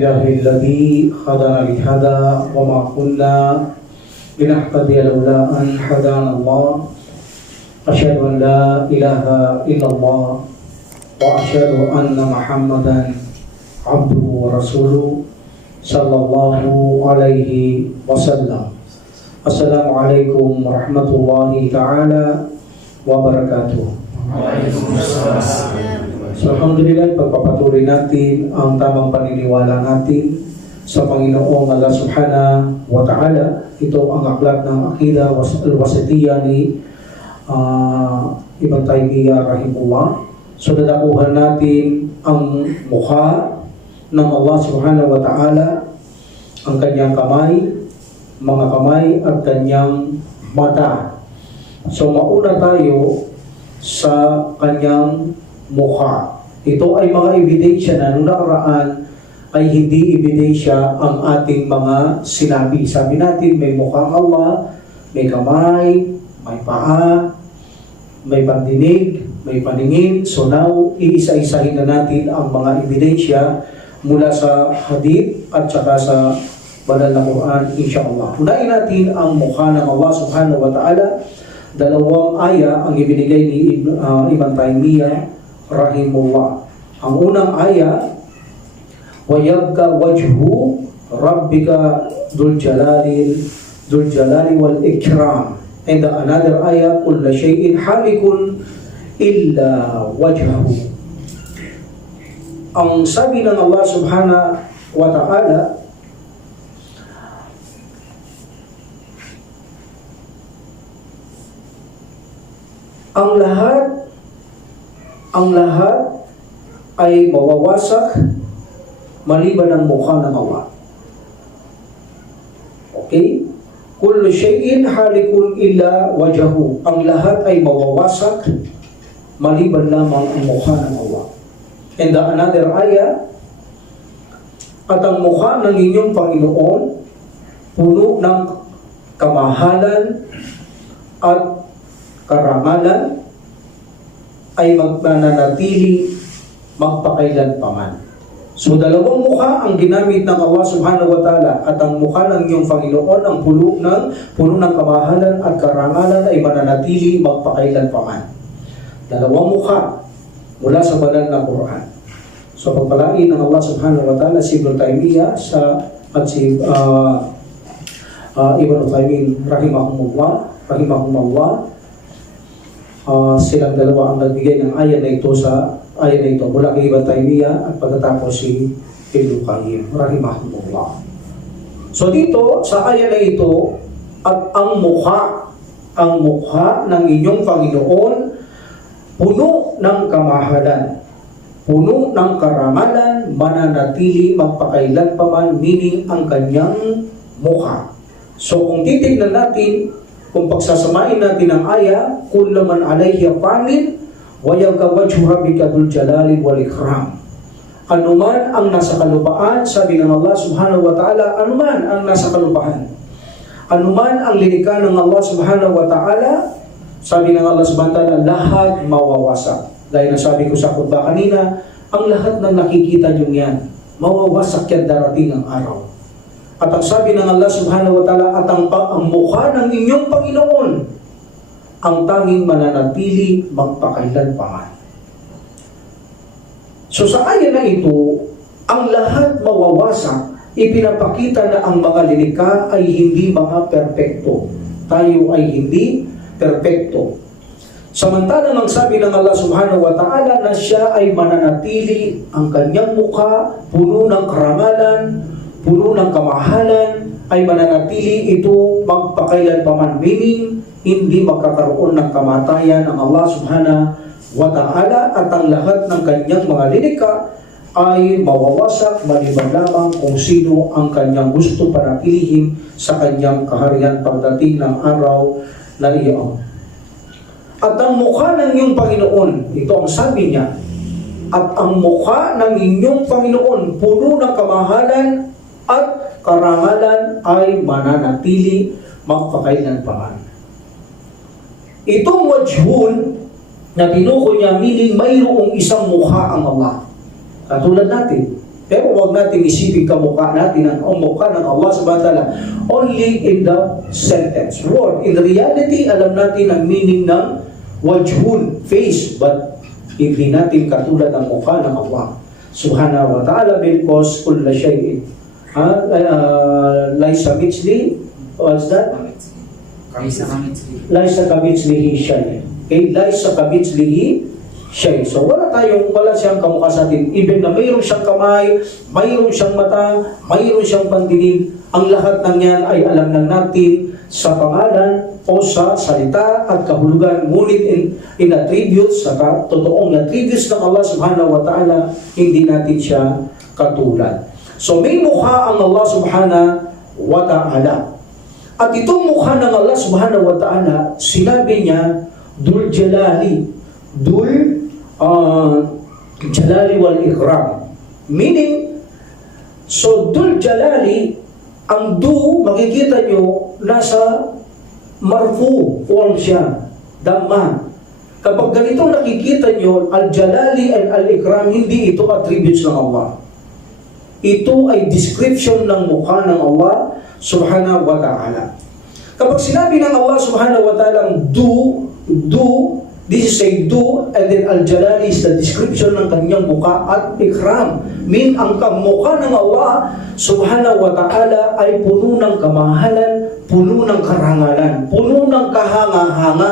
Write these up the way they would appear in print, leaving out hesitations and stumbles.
لله الذي هدانا لهذا وما كنا لنهتدي لولا أن هدانا الله أشهد أن لا إله إلا الله وأشهد أن محمدا عبده ورسوله صلى الله عليه وسلم. Assalamualaikum warahmatullahi ta'ala wabarakatuh. Alhamdulillah, pagpapatuloy natin ang tamang paniniwala natin sa Panginoong Allah Subhanahu wa Ta'ala. Ito ang aklat ng Aqidah al-Wasitiyya ni Ibn Taymiyyah rahimahullah. So dadakuhan natin ang mukha ng Allah Subhanahu wa Ta'ala, ang kanyang kamay, mga kamay at kanyang mata. So mauna tayo sa kanyang mukha. Ito ay mga ebidensya na nung nakaraan ay hindi ebidensya ang ating mga sinabi. Sabi natin may mukhang Allah, may kamay, may paa, may pandinig, may paningin. So now, iisa-isahin na natin ang mga ebidensya mula sa hadith at saka sa banal na Quran, insyaAllah. Unahin natin ang mukha ng Allah Subhanahu wa Ta'ala. Dalawang aya ang ibinigay ni Ibn Taymiyyah rahimahullah. Ang unang aya, وَيَبْقَى وَجْهُ رَبِّكَ ذُو الْجَلَالِ وَالْإِكْرَامِ. And another aya, كُلَّ شَيْءٍ حَالِكٌ إِلَّا وَجْهَهُ. Ang sabi ng Allah Subhanahu wa Ta'ala, ang lahat ay mawawasak maliban ang mukha ng Allah. Okay? Kullu shay'in halikun illa wajhahu. Ang lahat ay mawawasak maliban lamang ang mukha ng Allah. And another ayah, at ang mukha ng inyong Panginoon puno ng kamahalan at karangalan ay magmananatili magpakailan paman. So dalawang mukha ang ginamit ng Allah Subhanahu wa Ta'ala, at ang mukha ng iyong Panginoon ang puno ng kamahalan at karangalan ay mananatili magpakailan paman. Dalawang mukha mula sa banal na Quran. So pagpalain ng Allah Subhanahu wa Ta'ala si Ibn Taymiyyah at si Ibn Taymiyyah rahimahumullah. Silang dalawa ang nagbigay ng aya na ito mula kay Ibn Taymiyyah at pagkatapos si Ibn Qayyim rahimahumullah. So dito sa aya na ito, at ang mukha ng inyong Panginoon puno ng kamahalan, puno ng karangalan, mananatili magpakailan paman, meaning ang kanyang mukha. So kung titignan natin, kung pagsasamain natin ang aya, kullu man alayhi fanin wa yabqa wajhu rabbika dzul jalali wal ikram. Anuman ang nasa kalupaan, sabi ng Allah Subhanahu wa Ta'ala, anuman ang nasa kalupaan, anuman ang lilikha ng Allah Subhanahu wa Ta'ala, sabi ng Allah Subhanahu wa Ta'ala, lahat mawawasak. Dahil nasabi ko sa khutbah kanina, ang lahat ng nakikita nyo yan, mawawasak yan darating ang araw. At ang sabi ng Allah Subhanahu wa Ta'ala, at ang mukha ng inyong Panginoon ang tanging mananatili magpakailan paman. So sa aya na ito, ang lahat mawawasak, ipinapakita na ang mga lilikha ay hindi mga perpekto. Tayo ay hindi perpekto. Samantalang ang sabi ng Allah Subhanahu wa Ta'ala na siya ay mananatili, ang kanyang mukha puno ng karangalan, puno ng kamahalan, ay mananatili ito magpakailan paman, meaning hindi magkakaroon ng kamatayan ng Allah Subhanahu wa Ta'ala, at ang lahat ng kanyang mga lilikha ay mawawasak maliban lamang kung sino ang kanyang gusto panatilihin sa kanyang kaharian pagdating ng araw na iyon. At ang mukha ng iyong Panginoon, ito ang sabi niya, at ang mukha ng inyong Panginoon puno ng kamahalan at karangalan ay mananatili magpakailan paman. Itong wajhun na tinukoy niya, meaning mayroong isang mukha ang Allah. Katulad natin, Pero huwag natin isipin kamukha natin ang mukha ng Allah subhanahu wa ta'ala only in the sentence, word. In reality, alam natin ang meaning ng wajhun, face, but hindi natin katulad ang mukha ng Allah subhanahu wa ta'ala because kulla shay'in laysa mithli, what's that? Laysa kamithlihi shay'. Okay, laysa kamithlihi shay'. So wala siyang kamukha sa atin. Even na mayroon siyang kamay, mayroon siyang mata, mayroon siyang pandinig, ang lahat ng yan ay alam na natin sa pangalan o sa salita at kahulugan. Ngunit in attributes, sa totoong attributes ng Allah subhanahu wa ta'ala, hindi natin siya katulad. So may mukha ang Allah subhanahu wa ta'ala. At itong mukha ng Allah subhanahu wa ta'ala, sinabi niya, Dul Jalali. Dul Jalali wal Ikram. Meaning, so Dul Jalali, ang du, makikita nyo, nasa marfu form siya. Dhamma. Kapag ganito nakikita nyo, Al-Jalali and Al-Ikram, hindi ito attributes ng Allah. Ito ay description ng mukha ng Allah subhanahu wa ta'ala. Kapag sinabi ng Allah subhanahu wa ta'ala this is a do, and then al-jalali is the description ng kanyang mukha at ikram. Ang mukha ng Allah subhanahu wa ta'ala ay puno ng kamahalan, puno ng karangalan, puno ng kahanga-hanga.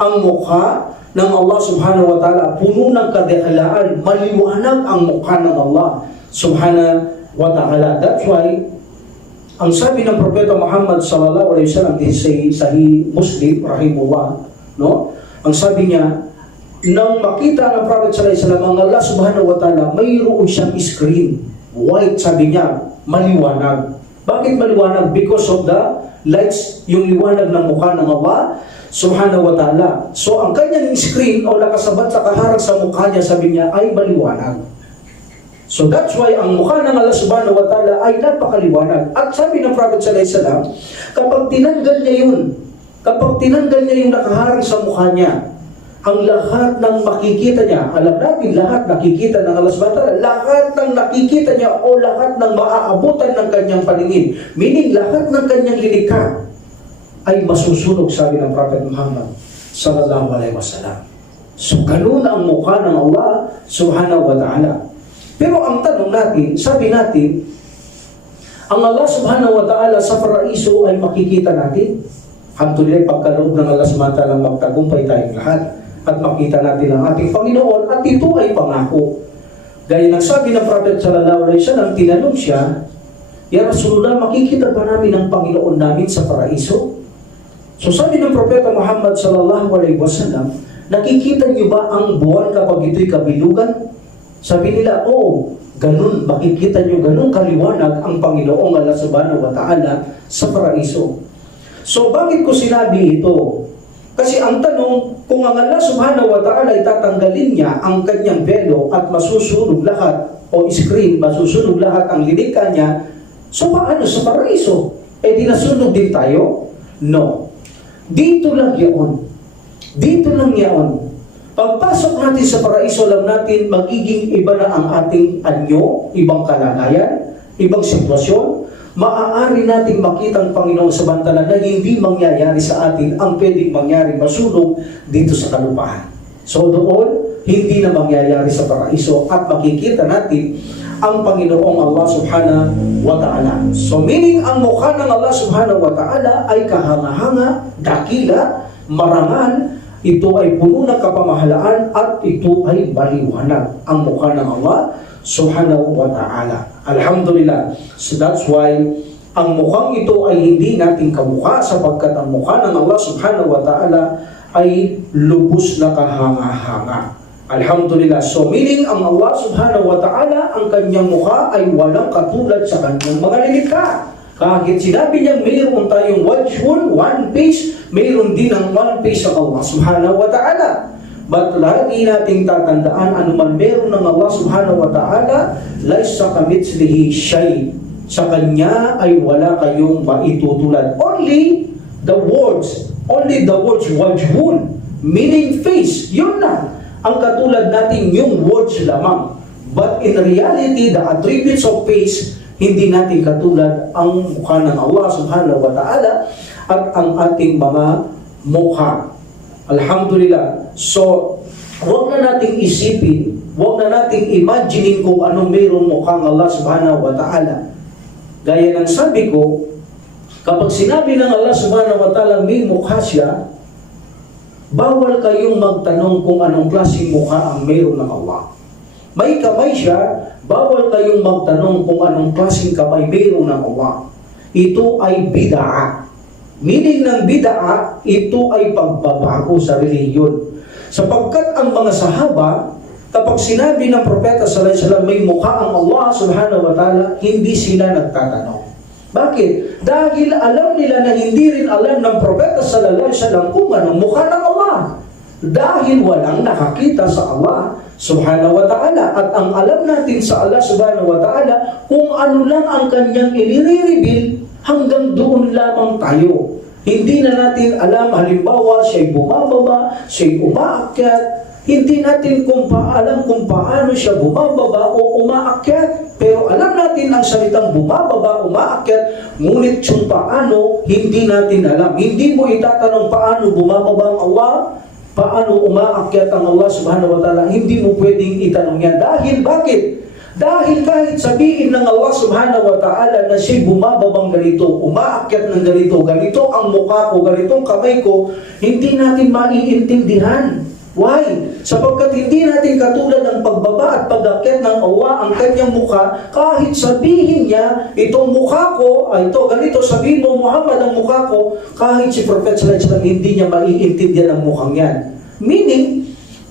Ang mukha ng Allah subhanahu wa ta'ala, puno ng kadekhalaan, maliwanag ang mukha ng Allah subhanahu wa ta'ala. That's why ang sabi ng Propeta Muhammad sallallahu alaihi wasallam din sa Sahih Muslim rahimahullah, no? Ang sabi niya, nang makita ng Prophet sallallahu alaihi wasallam ang Allah subhanahu wa ta'ala, mayroon siyang screen, white, sabi niya, maliwanag. Bakit maliwanag? Because of the lights, yung liwanag ng mukha ng Allah subhanahu wa ta'ala. So ang kanyang screen o nakasabat sa kaharang sa mukha niya, sabi niya, ay maliwanag. So that's why ang mukha ng Allah subhanahu wa ta'ala ay napakaliwanag. At sabi ng Prophet sallallahu alaihi wasallam, kapag tinanggal niya yung nakaharang sa mukha niya, ang lahat ng makikita niya, alam natin lahat nakikita ng Allah subhanahu wa ta'ala, lahat ng nakikita niya o lahat ng maaabutan ng kanyang paningin, meaning lahat ng kanyang lilikha ay masusunog, sabi ng Prophet Muhammad sallallahu alaihi wasallam. So ganun ang mukha ng Allah subhanahu wa ta'ala. Pero ang tanong natin, sabi natin, ang Allah subhanahu wa ta'ala sa paraiso ay makikita natin. Alhamdulillah, pagkaloob ng Allah subhanahu wa ta'ala, magtagumpay tayong lahat at makita natin ang ating Panginoon at ito ay pangako. Gaya ng sabi ng Prophet sallallahu alaihi wasallam, tinanong siya, Ya Rasulullah, makikita ba namin ang Panginoon namin sa paraiso? So sabi ng Propeta Muhammad sallallahu alaihi wasallam, nakikita niyo ba ang buwan kapag ito'y kabilugan? Sabi nila, ganun, makikita nyo ganun kaliwanag ang Panginoong Allah subhanahu wa ta'ala sa paraiso. So bakit ko sinabi ito? Kasi ang tanong, kung ang Allah subhanahu wa ta'ala ay tatanggalin niya ang kanyang velo at masusunog lahat o screen, masusunog lahat ang lilikha niya, so paano sa paraiso? Di nasunog din tayo? No. Dito lang yaon. Dito lang yaon. Pagpasok natin sa paraiso, alam natin magiging iba na ang ating anyo, ibang kalagayan, ibang sitwasyon. Maaari nating makita ang Panginoon samantala na hindi mangyayari sa atin ang pwedeng mangyari masunog dito sa kalupaan. So doon, hindi na mangyayari sa paraiso at makikita natin ang Panginoong Allah subhanahu wa ta'ala. So meaning, ang mukha ng Allah subhanahu wa ta'ala ay kahanga-hanga, dakila, marangal. Ito ay puno ng kapamahalaan at ito ay maliwanag ang mukha ng Allah subhanahu wa ta'ala. Alhamdulillah. So that's why ang mukhang ito ay hindi nating kamukha sapagkat ang mukha ng Allah subhanahu wa ta'ala ay lubos na kahanga-hanga. Alhamdulillah. So meaning, ang Allah subhanahu wa ta'ala, ang kanyang mukha ay walang katulad sa kanyang mga lilikha. Kahit sinabi niya mayroon tayong wajhun, one face, mayroon din ang one face sa Allah subhanahu wa ta'ala. But lagi nating tatandaan, anuman meron ng Allah subhanahu wa ta'ala, laysa kamithlihi shay'. Sa kanya ay wala kayong maitutulad. Only the words wajhun, meaning face, yun na. Ang katulad natin yung words lamang. But in reality, the attributes of face, hindi natin katulad ang mukha ng Allah subhanahu wa ta'ala at ang ating mga mukha. Alhamdulillah. So, huwag na nating isipin, huwag na nating imaginein kung anong mayroong mukhang Allah subhanahu wa ta'ala. Gaya ng sabi ko, kapag sinabi ng Allah subhanahu wa ta'ala may mukha siya, bawal kayong magtanong kung anong klaseng mukha ang mayroon ng Allah. May kamay siya, bawal kayong magtanong kung anong klaseng kamay mayroon ng Allah. Ito ay bid'a. Meaning ng bid'a, ito ay pagbabago sa reliyon. Sapagkat ang mga sahaba, kapag sinabi ng propeta sallallahu alaihi wasallam may mukha ang Allah subhanahu wa ta'ala, hindi sila nagtatanong. Bakit? Dahil alam nila na hindi rin alam ng propeta sallallahu alaihi wasallam kung anong mukha ng Allah. Dahil walang nakakita sa Allah subhanahu wa ta'ala. At ang alam natin sa Allah subhanahu wa ta'ala, kung ano lang ang kanyang inire-reveal, hanggang doon lamang tayo. Hindi na natin alam, halimbawa, siya'y bumababa, siya'y umaakyat. Hindi natin alam kung paano siya bumababa o umaakyat. Pero alam natin ang salitang bumababa, umaakyat, ngunit yung paano, hindi natin alam. Hindi mo itatanong paano bumababa ang Allah, paano umaakyat ang Allah subhanahu wa ta'ala. Hindi mo pwedeng itanong yan. Dahil bakit? Dahil kahit sabihin ng Allah subhanahu wa ta'ala na siya'y bumababang ganito, umaakyat ng ganito, ganito ang mukha ko, ganitong kamay ko, hindi natin maiintindihan. Why? Sapagkat hindi natin katulad ng pagbaba at pag-akyat ng Allah ang kanyang mukha, kahit sabihin niya, itong mukha ko, ito, ganito, sabihin mo, Muhammad, ang mukha ko, kahit si Prophet sallallahu alaihi wasallam hindi niya maiintindihan ang mukhang yan. Meaning,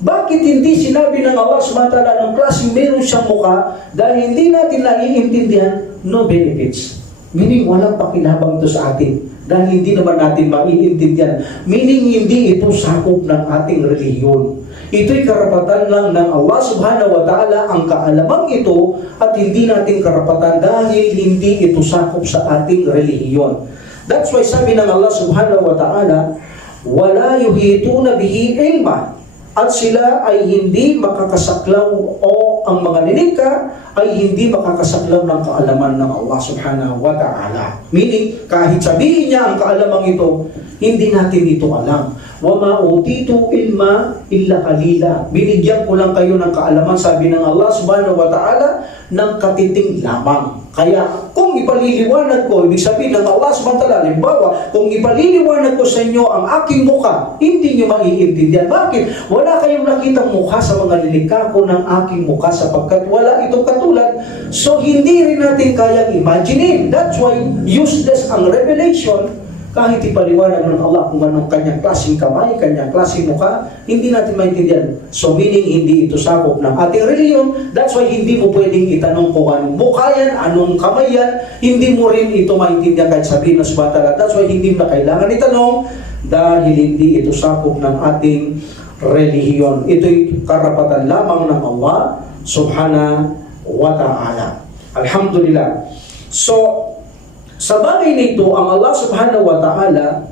bakit hindi sinabi ng Allah subhanahu wa ta'ala ng klaseng meron siyang mukha dahil hindi natin naiintindihan? No benefits. Meaning, walang pakinabang ito sa atin. Dahil hindi naman natin maiintindihan. Meaning, hindi ito sakop ng ating relihiyon. Ito'y karapatan lang ng Allah subhanahu wa ta'ala ang kaalamang ito at hindi natin karapatan dahil hindi ito sakop sa ating relihiyon. That's why sabi ng Allah subhanahu wa ta'ala, wala yuhituna bihi ilma. At sila ay hindi makakasaklaw o ang mga nilikha ay hindi makakasaklaw ng kaalaman ng Allah subhanahu wa ta'ala. Meaning, kahit sabihin niya ang kaalamang ito, hindi natin ito alam. وَمَا أُوتِيتُ إِلْمَا إِلَّا قَلِيلًا. Binigyan ko lang kayo ng kaalaman, sabi ng Allah subhanahu wa ta'ala, ng katiting lamang. Kaya kung ipaliliwanag ko, ibig sabihin ng Allah subhanahu wa ta'ala, halimbawa, kung ipaliliwanag ko sa inyo ang aking mukha, hindi nyo maiintindihan. Bakit? Wala kayong nakitang mukha sa mga nilikha ko ng aking mukha sapagkat wala itong katulad. So hindi rin natin kayang imagine. That's why useless ang revelation. Kahit ipaliwanag ng Allah kung anong kanyang klaseng kamay, kanyang klaseng mukha, hindi natin maintindihan. So meaning, hindi ito sakop ng ating reliyon. That's why hindi mo pwedeng itanong kung anong mukha yan, anong kamay yan. Hindi mo rin ito maintindihan kahit sabihin na subhanahu wa ta'ala. That's why hindi mo na kailangan itanong dahil hindi ito sakop ng ating reliyon. Ito'y karapatan lamang ng Allah subhanahu wa ta'ala. Alhamdulillah. So, sa bagay nito, ang Allah subhanahu wa ta'ala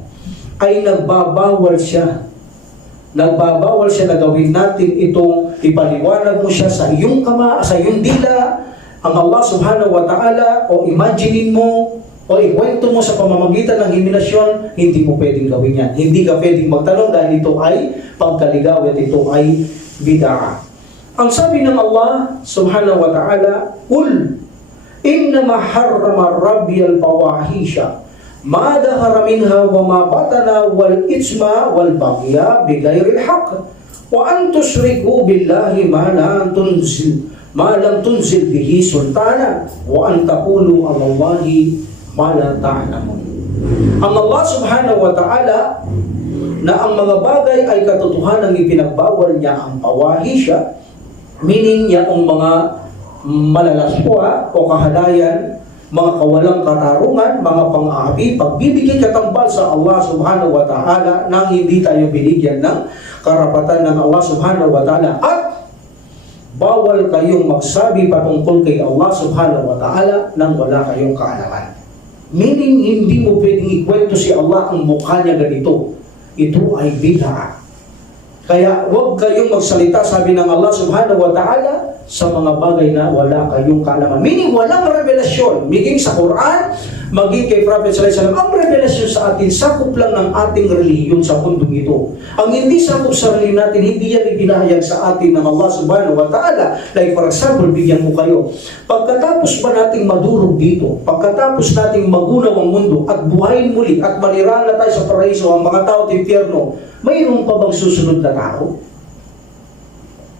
ay nagbabawal siya. Nagbabawal siya na gawin natin itong ipaliwanag mo siya sa iyong sa iyong dila. Ang Allah subhanahu wa ta'ala o imaginein mo o ikwento mo sa pamamagitan ng imahinasyon, hindi mo pwedeng gawin yan. Hindi ka pwedeng magtanong dahil ito ay pagkaligaw at ito ay bid'a. Ang sabi ng Allah subhanahu wa ta'ala, Qul إنما حرم ربي الفواحش ما ظهر منها وما بطن والإثم والبغي بغير الحق وأن تشركوا بالله ما لم تنزل به سلطانا وأن تقولوا على الله ما لا تعلمون. Ang Allah subhanahu wa ta'ala na ang mga bagay ay katotohanan ipinagbawal niya ang fawahisha, meaning niya ang mga malalaswa o kahalayan, mga kawalang katarungan, mga pang-aapi, pagbibigay katambal sa Allah subhanahu wa ta'ala nang hindi tayo binigyan ng karapatan ng Allah subhanahu wa ta'ala. At bawal kayong magsabi patungkol kay Allah subhanahu wa ta'ala nang wala kayong kaalaman. Meaning, hindi mo pwedeng ikwento si Allah ang mukha niya ganito. Ito ay bid'a. Kaya huwag kayong magsalita, sabi ng Allah subhanahu wa ta'ala, sa mga bagay na wala kayong kaalaman. Meaning, walang revelasyon. Maging sa Quran, maging kay Prophet sallallahu alaihi wasallam, ang revelasyon sa atin, sakop lang ng ating relihiyon sa mundong ito. Ang hindi sakop sa relihiyon natin, hindi yan ibinahayag sa atin ng Allah subhanahu wa ta'ala. Like for example, bigyan mo kayo. Pagkatapos ba nating madurog dito, pagkatapos nating magunaw ang mundo at buhayin muli at malirala tayo sa paraiso, ang mga tao at impyerno, mayroon pa bang susunod na tao?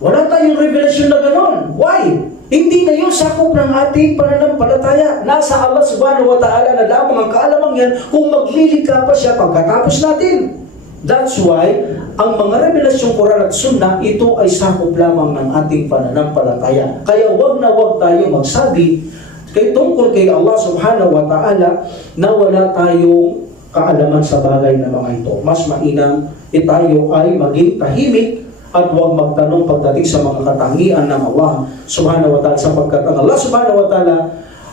Wala tayong revelasyon na gano'n. Why? Hindi na yun sakop ng ating pananampalataya. Nasa Allah subhanahu wa ta'ala na lamang ang kaalamang yan kung maglilikha pa siya pagkatapos natin. That's why, ang mga revelasyong Quran at Sunnah, ito ay sakop lamang ng ating pananampalataya. Kaya wag na wag tayo magsabi tungkol kay Allah subhanahu wa ta'ala na wala tayong kaalaman sa bagay na mga ito. Mas mainam tayo ay maging tahimik at huwag magtanong pagdating sa mga katangian ng Allah subhanahu wa ta'ala, sapagkat ang Allah subhanahu wa ta'ala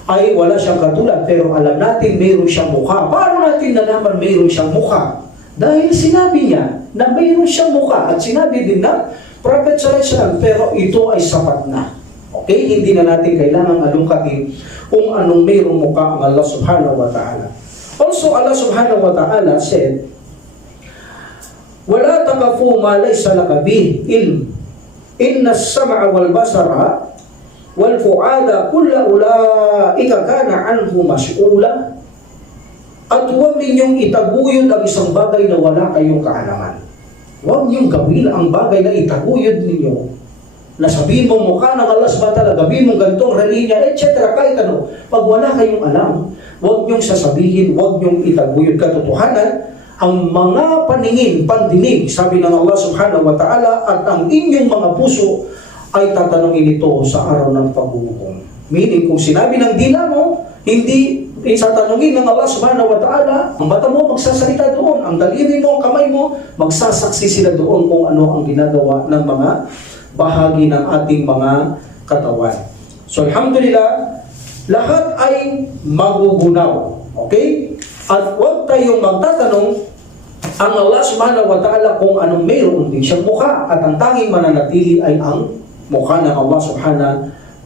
ay wala siyang katulad, pero alam natin mayroon siyang mukha. Paano natin nalaman mayroon siyang mukha? Dahil sinabi niya na mayroon siyang mukha at sinabi din na Prophet sallallahu alaihi wasallam, pero ito ay sapat na. Okay? Hindi na natin kailangang alungkatin kung anong mayroong mukha ang Allah subhanahu wa ta'ala. Also, Allah subhanahu wa ta'ala said, wala taqafu ma laysa laka bihi ilm inna as-sam'a wal basara wal fu'ada kullu ulaika kana anhu mas'ula. At huwag ninyong itaguyod ang isang bagay na wala kayong kaalaman. Huwag niyong gawin ang bagay na itaguyod ninyo, na sabihin mo mukha ng Allah subhanahu wa ta'ala, gabihin mo gantong relinya, etc. Kahit ano, pag wala kayong alam, huwag niyong sasabihin, huwag niyong itaguyod. Katotohanan, ang mga paningin, pandinig, sabi ng Allah subhanahu wa ta'ala, at ang inyong mga puso ay tatanungin ito sa araw ng paghuhukom. Meaning, kung sinabi ng dila mo, hindi tatanungin ng Allah subhanahu wa ta'ala, ang mata mo magsasalita doon, ang daliri mo, ang kamay mo, magsasaksi sila doon kung ano ang ginagawa ng mga bahagi ng ating mga katawan. So, alhamdulillah, lahat ay magugunaw. Okay? At huwag tayong magtatanong ang Allah subhanahu wa ta'ala kung anong mayroon din siyang mukha, at ang tanging mananatili ay ang mukha ng Allah subhanahu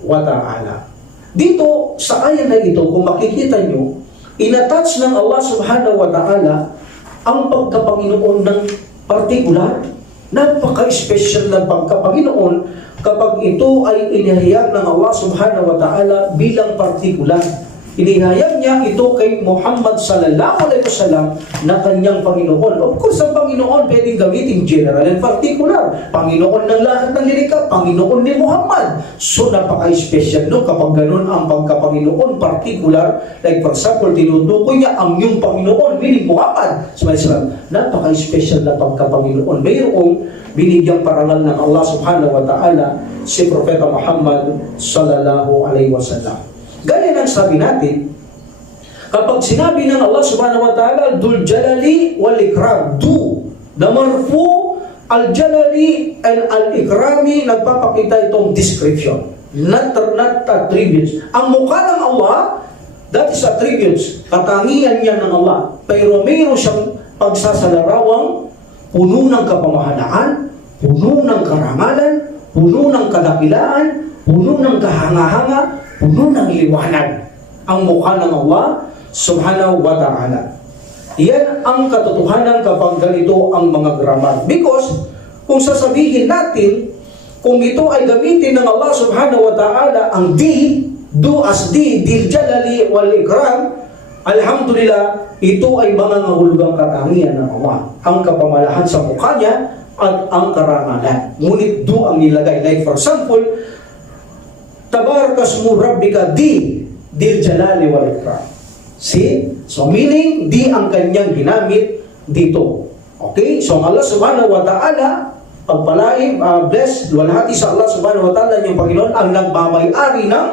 wa ta'ala. Dito, sa ayan na ito, kung makikita nyo, inattach ng Allah subhanahu wa ta'ala ang pagkapanginoon ng partikular. Napaka-special ng pagkapanginoon kapag ito ay inihayag ng Allah subhanahu wa ta'ala bilang partikular. Inihayag niya ito kay Muhammad sallallahu alaihi wasallam na kanyang Panginoon. Of course, ang Panginoon pwedeng gamitin general and particular. Panginoon ng lahat ng lilikha, Panginoon ni Muhammad. So, napaka-special no kapag ganun ang pagka-Panginoon particular. Like for example, tinutukoy niya ang iyong Panginoon, meaning Muhammad. So, napaka-special na pagka-Panginoon. Mayroong binigyang parangal ng Allah subhanahu wa ta'ala si Propeta Muhammad sallallahu alaihi wasallam. Gaya ng sabi natin, kapag sinabi ng Allah subhanahu wa ta'ala, Dul Jalali wal Ikram, the marfu, al-Jalali and al-Ikrami, nagpapakita itong description, not attributes. Ang mukha ng Allah, that is attributes, katangian niya ng Allah. Pero mayroon siyang pagsasalarawang puno ng kapamahalaan, puno ng karangalan, puno ng kadakilaan, puno ng kahanga-hanga, puno ng liwanag. Ang mukha ng Allah subhanahu wa ta'ala. Yan ang katotohanan kapag ganito ang mga grammar. Because, kung sasabihin natin, kung ito ay gamitin ng Allah subhanahu wa ta'ala, ang do as dil jalali wal ikram, alhamdulillah, ito ay mga nahulugang katangian ng Allah. Ang kapamalahan sa mukha niya at ang karangalan. Ngunit do ang nilagay. Like for example, Tabarakasmu Rabbika dil jalali wal ikram. See? So meaning, di ang kanyang ginamit dito. Okay? So Allah subhanahu wa ta'ala, pagpalain, bless, luwalhati sa Allah subhanahu wa ta'ala yung Panginoon ang nagmamay-ari ng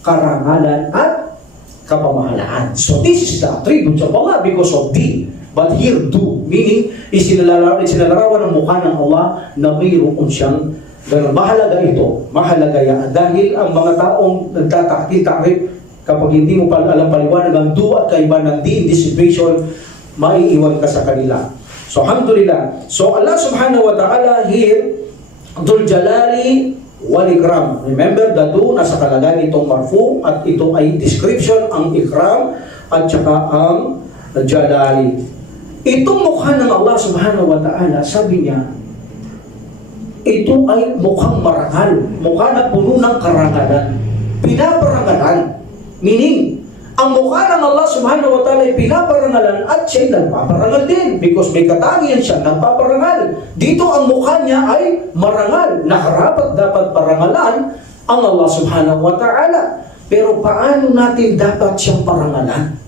karangalan at kapamahalaan. So this is the attribute of Allah because of di. But here do, meaning, isinalarawan ng mukha ng Allah na mayroon siyang ganun. Mahalaga ito. Mahalaga yan. Dahil ang mga taong nagtatakil-takrip, kapag hindi mo alam paliwanag ang do at kaiba ng di in this situation, maiiwan ka sa kanila. So alhamdulillah. So Allah subhanahu wa ta'ala here, Dhul Jalali wal Ikram. Remember, the two nasa kalagayan itong marfu at ito ay description ang Ikram at saka ang Jalali. Itong mukha ng Allah subhanahu wa ta'ala, sabi niya, ito ay mukhang marangal, mukha na puno ng karangalan, pinaparangalan. Meaning, ang mukha ng Allah subhanahu wa ta'ala ay pinaparangalan at siya'y nagpaparangal din because may katangian siya, nagpaparangal. Dito ang mukha niya ay marangal, nakarapat dapat parangalan ang Allah subhanahu wa ta'ala. Pero paano natin dapat siyang parangalan?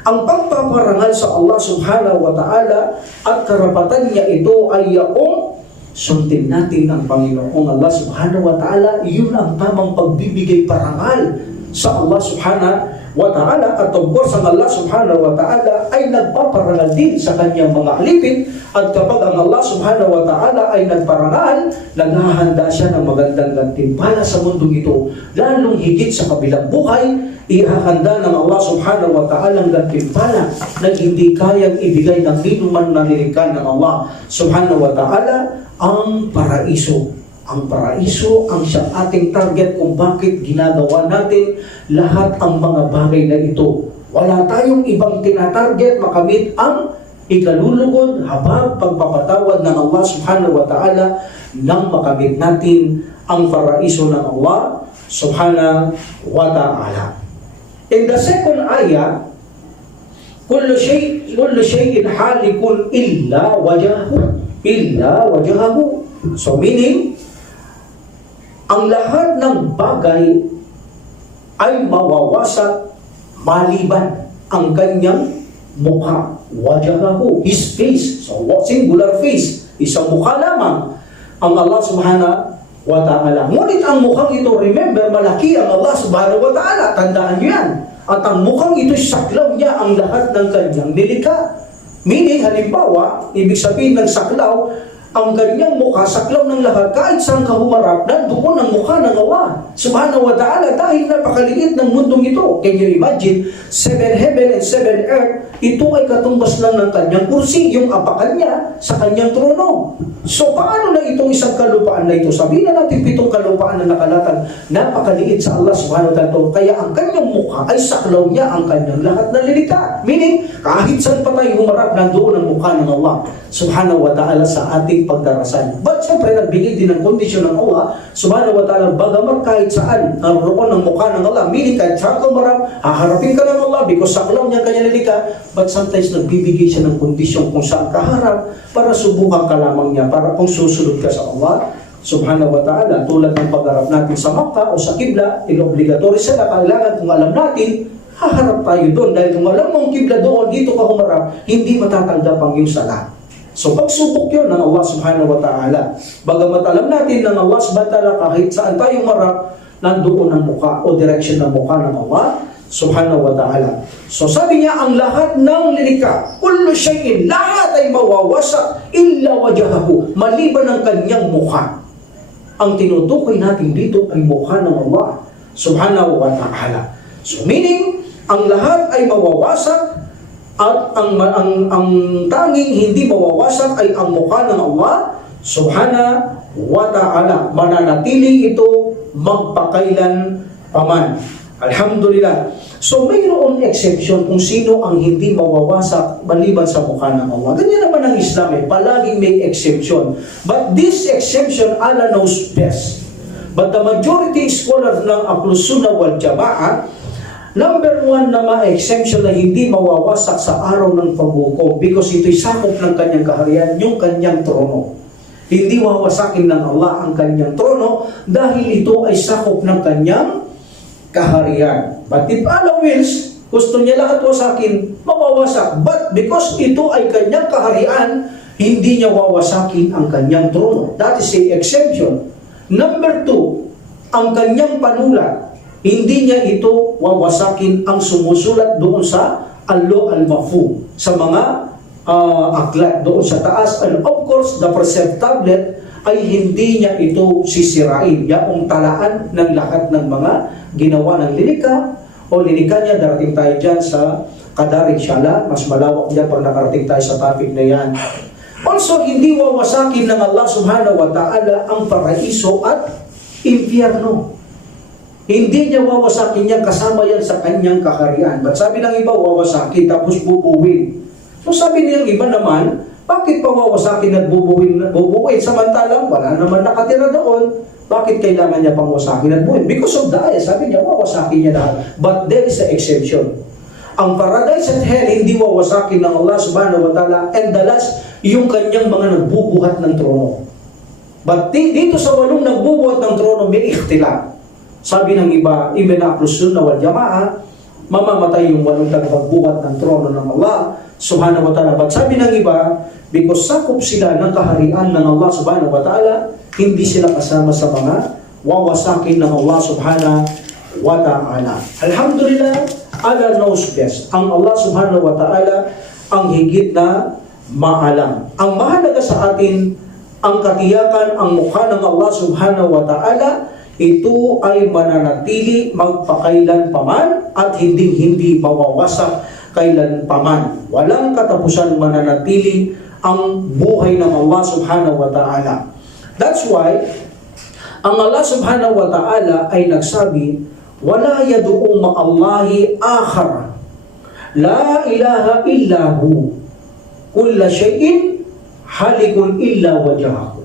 Ang pagpaparangal sa Allah subhanahu wa ta'ala at karapatan niya ito ay yaong sundin natin ang Panginoong Allah subhanahu wa ta'ala. Yun ang tamang pagbibigay parangal sa Allah subhanahu wa ta'ala. At of course, ang Allah subhanahu wa ta'ala ay nagpaparangal din sa kanyang mga alipin. At kapag ang Allah subhanahu wa ta'ala ay nagparangal, naghahanda siya ng magandang gantimpala sa mundong ito. Lalong higit sa kabilang buhay, ihahanda ng Allah subhanahu wa ta'ala ang gantimpala na hindi kayang ibigay ng ninuman na nilikha ng Allah subhanahu wa ta'ala, ang paraiso. Ang paraiso ang siyang ating target kung bakit ginagawa natin lahat ang mga bagay na ito. Wala tayong ibang tinatarget makamit ang ikalulugod, habag, pagpapatawad ng Allah subhanahu wa ta'ala nang makamit natin ang paraiso ng Allah subhanahu wa ta'ala. In the second ayah, kullu shay'in halikun illa wajhahu. So meaning, ang lahat ng bagay ay mawawasak maliban ang kanyang mukha. Wajhahu, his face. So singular face, isang mukha lamang ang Allah subhanahu wa ta'ala. Ngunit ang mukhang ito, remember, malaki ang Allah subhanahu wa ta'ala. Tandaan niyo yan. At ang mukhang ito, saklaw niya ang lahat ng kanyang nilikha. Meaning, halimbawa, ibig sabihin ng saklaw, ang kanyang mukha, saklaw ng lahat, kahit saan ka humarap, nandoon ang mukha ng Allah subhanahu wa ta'ala dahil napakaliit ng mundong ito. Can you imagine? 7 heaven and 7 earth, ito ay katumbas lang ng kanyang kursi, yung apakan niya sa kanyang trono. So, paano na itong isang kalupaan na ito? Sabihin na natin 7 kalupaan na nakalatag, napakaliit sa Allah subhanahu wa ta'ala. Kaya ang kanyang mukha ay saklaw niya ang kanyang lahat na lilikha. Meaning, kahit saan pa tayo humarap, nandoon ang mukha ng Allah subhanahu wa ta'ala sa ating pagdarasan. But siyempre, nagbigay din ng kondisyon ng Allah subhanahu wa ta'ala, bagamat kahit saan ang roon ng mukha ng Allah, meaning kahit saan ka humarap, haharapin ka ng Allah because saklaw niya kanya nilika. But sometimes nagbibigay siya ng kondisyon kung saan ka harap para subukan ka lamang niya, para kung susunod ka sa Allah subhanahu wa ta'ala. Tulad ng pagharap natin sa Makkah o sa Qibla, obligatory sila, kailangan kung alam natin, haharap tayo doon. Dahil kung alam mong Qibla doon, dito ka humarap, hindi matatanggap ang iyong sala. So pagsubok yun ng Allah subhanahu wa ta'ala. Bagamat alam natin ng Allah subhanahu wa ta'ala, kahit saan tayo humarap, nandoon ang mukha o direction ng mukha ng Allah subhanahu wa ta'ala. So sabi niya, ang lahat ng lilikha, kullu shay'in, lahat ay mawawasak illa wajhahu, maliban ang kanyang mukha. Ang tinutukoy natin dito ay mukha ng Allah subhanahu wa ta'ala. So meaning, ang lahat ay mawawasak at ang tanging hindi mawawasak ay ang mukha ng Allah subhanahu wa ta'ala. Mananatili ito magpakailan paman. Alhamdulillah. So mayroon exception kung sino ang hindi mawawasak maliban sa mukha ng Allah. Ganyan naman ang Islam palaging may exception. But this exception Allah knows best. But the majority scholars ng Ahlus Sunnah wal Jama'ah, number 1 na ma-exemption na hindi mawawasak sa araw ng paghukom because ito'y sakop ng kanyang kaharian, yung kanyang trono. Hindi wawasakin ng Allah ang kanyang trono dahil ito ay sakop ng kanyang kaharian. But if Allah wills, gusto niya lahat wasakin, mawawasak. But because ito ay kanyang kaharian, hindi niya wawasakin ang kanyang trono. That is a exemption. Number 2, ang kanyang panulat, hindi niya ito wawasakin ang sumusulat doon sa Allo al-Mahfuz, sa mga aklat doon sa taas. And of course, the preserved tablet ay hindi niya ito sisirain. Yaong talaan ng lahat ng mga ginawa ng lilikha o lilikha niya. Darating tayo dyan sa Kadar inshallah, mas malawak yan pag nakarating tayo sa topic na yan. Also, hindi wawasakin ng Allah subhanahu wa ta'ala ang paraiso at impyerno. Hindi niya wawasakin yan, kasama yan sa kanyang kaharian. But sabi ng iba, wawasakin tapos bubuwin. So sabi niyang iba naman, bakit pa wawasakin at bubuwin? Samantalang wala naman nakatira doon. Bakit kailangan niya pang wasakin at buuin? Because of the ayah, sabi niya, wawasakin niya lahat. But there is an exception. Ang paradise at hell, hindi wawasakin ng Allah subhanahu wa ta'ala. And the last, yung kanyang mga nagbubuhat ng trono. But dito sa walong nagbubuhat ng trono, may ikhtilaf. Sabi ng iba, ibn Ahlus Sunnah wal Jamaah, mamamatay yung walong nagbubuhat ng trono ng Allah subhanahu wa ta'ala. But sabi ng iba, because sakop sila ng kaharian ng Allah subhanahu wa ta'ala, hindi sila kasama sa mga wawasakin ng Allah subhanahu wa ta'ala. Alhamdulillah, Allah knows best. Ang Allah subhanahu wa ta'ala ang higit na maalam. Ang mahalaga sa atin, ang katiyakan, ang mukha ng Allah subhanahu wa ta'ala, ito ay mananatili magpakailan paman at hindi mawawasak kailan paman. Walang katapusan mananatili ang buhay ng Allah subhanahu wa ta'ala. That's why, ang Allah subhanahu wa ta'ala ay nagsabi, wala yadu'u ma'allahi akhar, la ilaha illahu, kulla shay'in halikun illa wajahahu.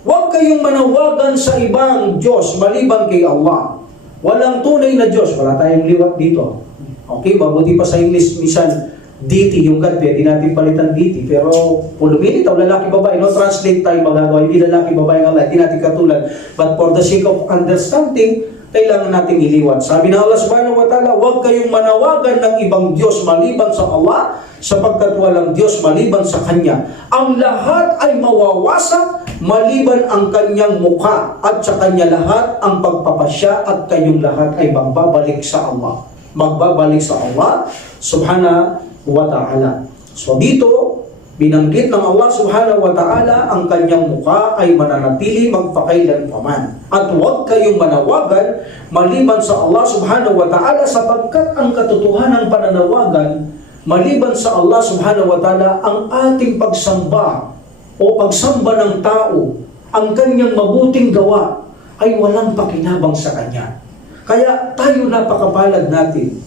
Huwag kayong manawagan sa ibang Diyos maliban kay Allah. Walang tunay na Diyos. Wala tayong liwat dito. Okay, mabuti pa sa English, minsan, deity, yung God, pwede natin palitan deity. Pero, puluminit, o lalaki, babae, no? Translate tayo magagawa, hindi lalaki, babae, Allah, hindi natin katulad. But for the sake of understanding, kailangan natin iliwat. Sabi ng Allah subhanahu wa ta'ala, huwag kayong manawagan ng ibang Diyos maliban sa Allah, sapagkat walang Diyos maliban sa Kanya. Ang lahat ay mawawasak maliban ang Kanyang mukha, at sa Kanya lahat ang pagpapasya, at kayong lahat ay magbabalik sa Allah. Magbabalik sa Allah subhanahu wa ta'ala. So dito, binanggit ng Allah subhanahu wa ta'ala ang Kanyang mukha ay mananatili magpakailan paman. At huwag kayong manawagan maliban sa Allah subhanahu wa ta'ala, sapagkat ang katotohanan pananawagan maliban sa Allah subhanahu wa ta'ala, ang ating pagsamba o pagsamba ng tao, ang kanyang mabuting gawa ay walang pakinabang sa Kanya. Kaya tayo napakapalad natin.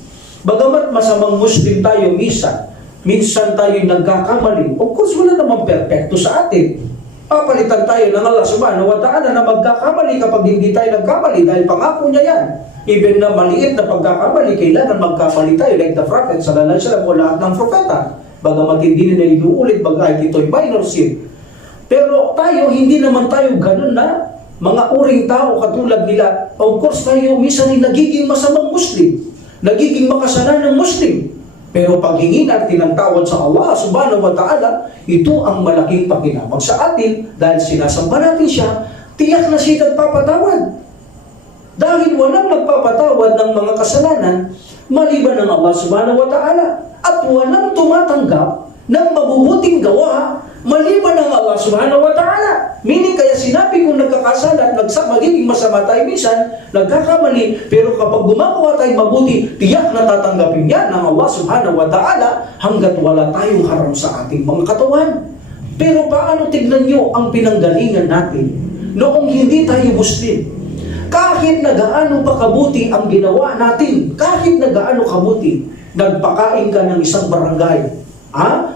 Bagamat masamang Muslim tayo minsan tayo nagkakamali. Of course, wala namang perfecto sa atin. Papalitan tayo ng Allah subhanahu wa ta'ala na magkakamali kapag hindi tayo nagkamali dahil pangako niya yan. Even na maliit na pagkakamali, kailangan magkamali tayo like the Prophet sallallahu alaihi wasallam o lahat ng propeta. Bagamat hindi nila inuulit bagay ito'y minor sin. Pero tayo, hindi naman tayo ganun na mga uring tao katulad nila. Of course, tayo minsan ay nagiging masamang Muslim, nagiging makasalanang Muslim. Pero paghingi natin ng tawad sa Allah subhanahu wa ta'ala, ito ang malaking pakinabang sa atin dahil sinasamba natin siya, tiyak na siya nagpapatawad. Dahil walang nagpapatawad ng mga kasalanan maliban ng Allah subhanahu wa ta'ala, at walang tumatanggap ng mabubuting gawa maliban ng Allah subhanahu wa ta'ala. Meaning, kaya sinabi kong nagkakasala at magiging masama tayo minsan, nagkakamali, pero kapag gumagawa tayo mabuti, tiyak na tatanggapin yan ng Allah subhanahu wa ta'ala hanggat wala tayong haram sa ating mga katawan. Pero paano tignan nyo ang pinanggalingan natin noong hindi tayo Muslim? Kahit na gaano pa kabuti ang ginawa natin, kahit na gaano kabuti, nagpakain ka ng isang barangay,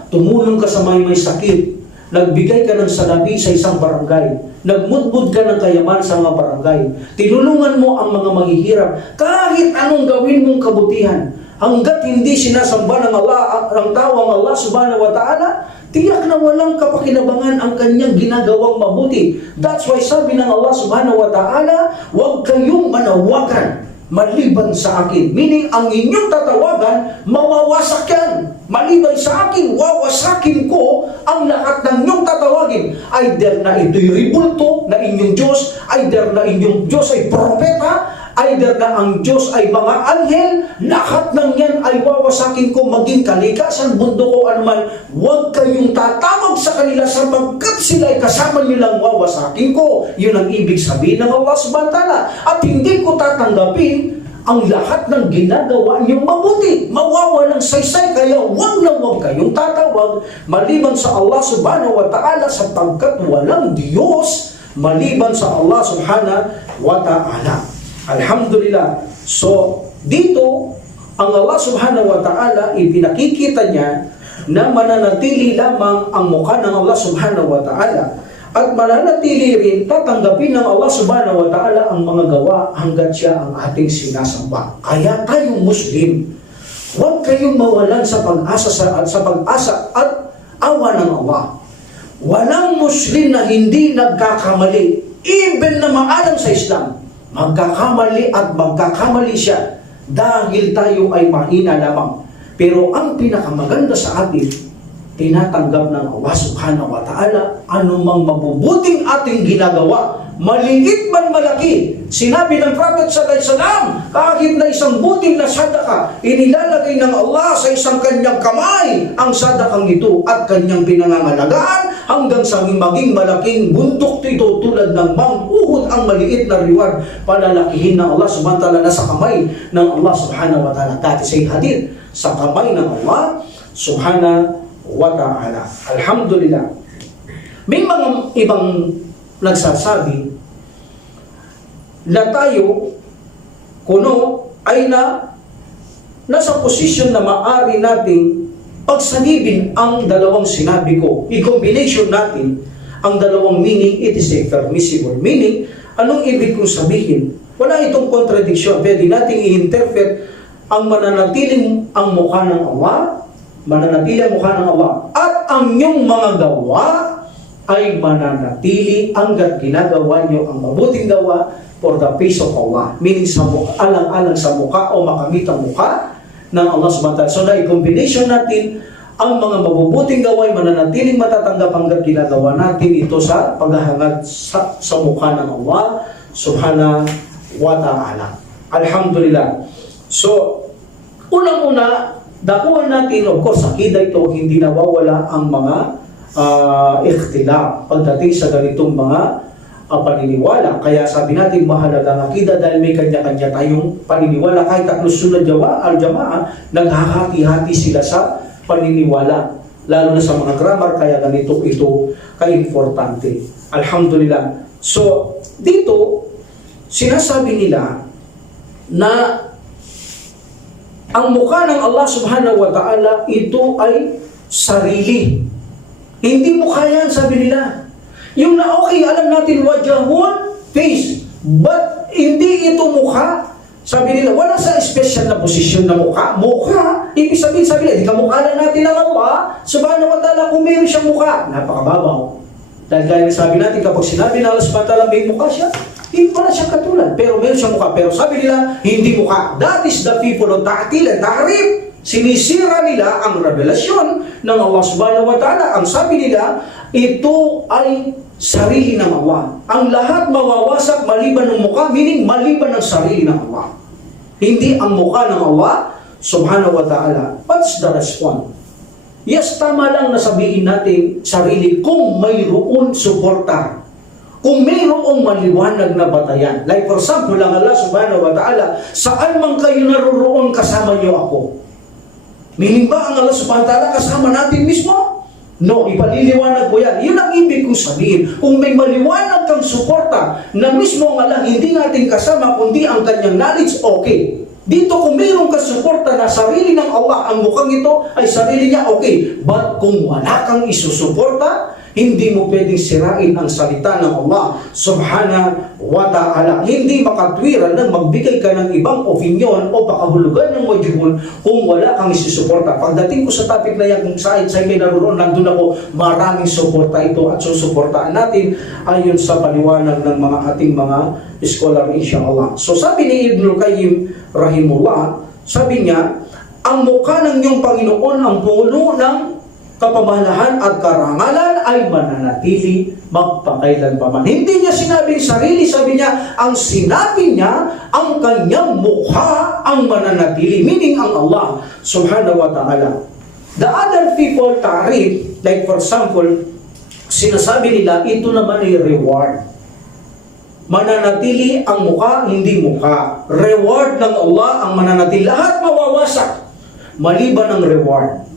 tumulong ka sa may sakit, nagbigay ka ng salapi sa isang barangay, nagmudmud ka ng kayaman sa mga barangay, tinulungan mo ang mga maghihirap, kahit anong gawin mong kabutihan, hanggat hindi sinasamba ng Allah, ang tawang Allah subhanahu wa ta'ala, tiyak na walang kapakinabangan ang kanyang ginagawang mabuti. That's why sabi ng Allah subhanahu wa ta'ala, huwag kayong manawagan maliban sa akin. Meaning, ang inyong tatawagan, mawawasak yan. Maliban sa akin, wawasakin ko ang lahat ng inyong tatawagin. Either na ito'y ribulto na inyong Diyos, either na inyong Diyos ay propeta, either na ang Diyos ay mga anghel, lahat ng yan ay wawasakin ko, maging kalikasan, mundo ko anuman. Huwag kayong tatawag sa kanila sapagkat sila ay kasama nilang wawasakin ko. Yun ang ibig sabihin ng Allah subhanahu wa ta'ala. At hindi ko tatanggapin ang lahat ng ginagawa niyong mabuti. Mawawalang saysay, kaya huwag na huwag kayong tatawag maliban sa Allah subhanahu wa ta'ala, sapagkat walang Diyos maliban sa Allah subhanahu wa ta'ala. Alhamdulillah. So, dito, ang Allah subhanahu wa ta'ala, ipinakikita niya na mananatili lamang ang mukha ng Allah subhanahu wa ta'ala. At mananatili rin, tatanggapin ng Allah subhanahu wa ta'ala ang mga gawa hanggat siya ang ating sinasamba. Kaya tayong Muslim, huwag kayong mawalan sa pag-asa at awa ng Allah. Walang Muslim na hindi nagkakamali. Even na maalam sa Islam, magkakamali at magkakamali siya dahil tayo ay mahina lamang. Pero ang pinakamaganda sa atin, tinatanggap ng Allah subhanahu wa ta'ala anumang mabubuting ating ginagawa, maliit man malaki. Sinabi ng Prophet sallallahu alaihi wasallam, kahit na isang buting na sadaka, inilalagay ng Allah sa isang kanyang kamay ang sadakang ito at kanyang pinangangalagaan hanggang sa maging malaking bundok ito tulad ng manghuhod ang maliit na reward. Palalakihin ng Allah subhanahu wa ta'ala na sa kamay ng Allah subhanahu wa ta'ala. Dati sa hadith, sa kamay ng Allah subhanahu wa ta'ala. Alhamdulillah. May mga ibang nagsasabi na tayo kuno ay nasa posisyon na maaari nating pagsanibin ang dalawang sinabi ko. I-combination natin ang dalawang meaning, it is a permissible. Meaning, anong ibig kong sabihin? Wala itong contradiction. Pwede nating i-interpret ang mananatiling ang mukha ng Allah, mananatili ang mukha ng Allah, at ang iyong mga gawa ay mananatili hanggat ginagawa niyo ang mabuting gawa for the face of Allah. Meaning, alang-alang sa mukha o makamit ang mukha ng Allah subhanahu wa ta'ala. So, na-combination natin ang mga mabubuting gawa ay mananatiling matatanggap hanggat ginagawa natin ito sa paghahangad sa mukha ng Allah subhanahu wa ta'ala. Alhamdulillah. So, unang-una, dakuhan natin, of course, sa akida ito, hindi nawawala ang mga ikhtilaf pagdating sa ganitong mga paniniwala. Kaya sabi natin, mahalaga ang akida dahil may kanya-kanya tayong paniniwala. Kahit Ahlus Sunnah al-Jamaah, naghahati-hati sila sa paniniwala. Lalo na sa mga grammar, kaya ganito ito ka-importante. Alhamdulillah. So, dito, sinasabi nila na ang mukha ng Allah subhanahu wa ta'ala, ito ay sarili. Hindi mukha yan, sabi nila. Yung na okay, alam natin, wajahun, face. But hindi ito mukha. Sabi nila, wala sa special na posisyon na mukha. Mukha, ibig sabihin, sabi nila, di ka mukha lang natin ng Allah subhanahu wa ta'ala kung mayroon siyang mukha. Napakababaw. Dahil gaya sabi natin, kapag sinabi na Allah subhanahu wa ta'ala may mukha siya, hindi pala siya katulad, pero meron siyang mukha. Pero sabi nila, hindi mukha. That is the people of ta'til and ta'rif. Sinisira nila ang revelasyon ng Allah subhanahu wa ta'ala. Ang sabi nila, ito ay sarili ng Allah. Ang lahat mawawasak maliban ng mukha, meaning maliban ng sarili ng Allah. Hindi ang mukha ng Allah subhanahu wa ta'ala. What's the response? Yes, tama lang na sabihin natin sarili kung mayroon suporta. Kung mayroong maliwanag na batayan. Like for example, lang Allah subhanahu wa ta'ala, saan man kayo naroon kasama niyo ako. Meaning ba ang Allah subhanahu wa ta'ala kasama natin mismo? No, ipaliliwanag ko yan. Yun ang ibig kong sabihin. Kung may maliwanag kang suporta na mismo ang Allah hindi natin kasama kundi ang kanyang knowledge, okay. Dito kung mayroong kasuporta na sarili ng Allah, ang mukhang ito ay sarili niya, okay. But kung wala kang isusuporta, hindi mo pwedeng sirain ang salita ng Allah subhanahu wa ta'ala. Hindi makatwiran na magbigay ka ng ibang opinion o pakahulugan ng wajibun kung wala kang isusuporta. Pagdating ko sa topic na yan, kung saan kayo naroon, nandun ako, maraming suporta ito at susuportaan natin ayon sa paliwanag ng mga ating mga scholar insyaAllah. So sabi ni Ibnul Qayyim rahimullah, sabi niya, ang mukha ng iyong Panginoon ang puno ng kapamahalahan at karangalan ay mananatili magpakailanpaman. Hindi niya sinabing sarili, sabi niya, ang sinabi niya, ang kanyang mukha ang mananatili, meaning ang Allah subhanahu wa ta'ala. The other people, ta'rif, like for example, sinasabi nila, ito naman ay reward. Mananatili ang mukha, hindi mukha. Reward ng Allah ang mananatili. Lahat mawawasak, maliban ang reward.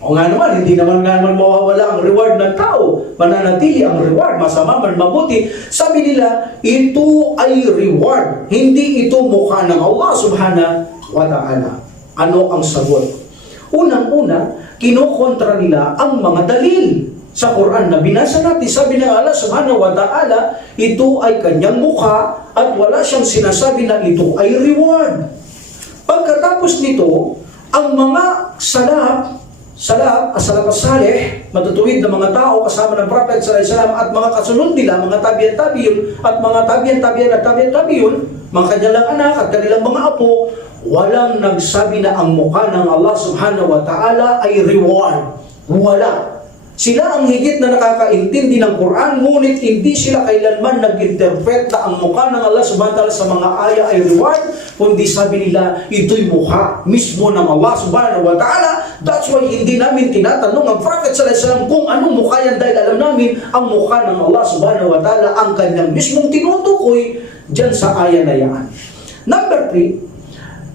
O nga naman, hindi naman mawawala ang reward ng tao. Mananatili ang reward, masama man mabuti. Sabi nila, ito ay reward. Hindi ito mukha ng Allah subhanahu wa ta'ala. Ano ang sagot? Unang-una, kinukontra nila ang mga dalil sa Quran na binasa natin. Sabi ng Allah subhanahu wa ta'ala, ito ay kanyang mukha at wala siyang sinasabi na ito ay reward. Pagkatapos nito, ang mga salaf salih, matutuwid na mga tao kasama ng Prophet sallallahu alaihi wasallam at mga kasunod nila, mga tabi'an-tabi'un at mga tabi'an-tabi'an at tabi'an-tabi'un, mga kanilang anak at kanilang mga apo, walang nagsabi na ang mukha ng Allah subhanahu wa ta'ala ay reward. Wala. Sila ang higit na nakakaintindi ng Quran, ngunit hindi sila kailanman nag-interpret na ang mukha ng Allah subhanahu wa ta'ala sa mga aya ay reward, kundi sabi nila, ito'y mukha mismo ng Allah subhanahu wa ta'ala. That's why hindi namin tinatanong ang Prophet sallallahu alaihi wasallam kung anong mukha yan, dahil alam namin ang mukha ng Allah subhanahu wa ta'ala ang kanyang mismong tinutukoy dyan sa aya na yan. Number 3,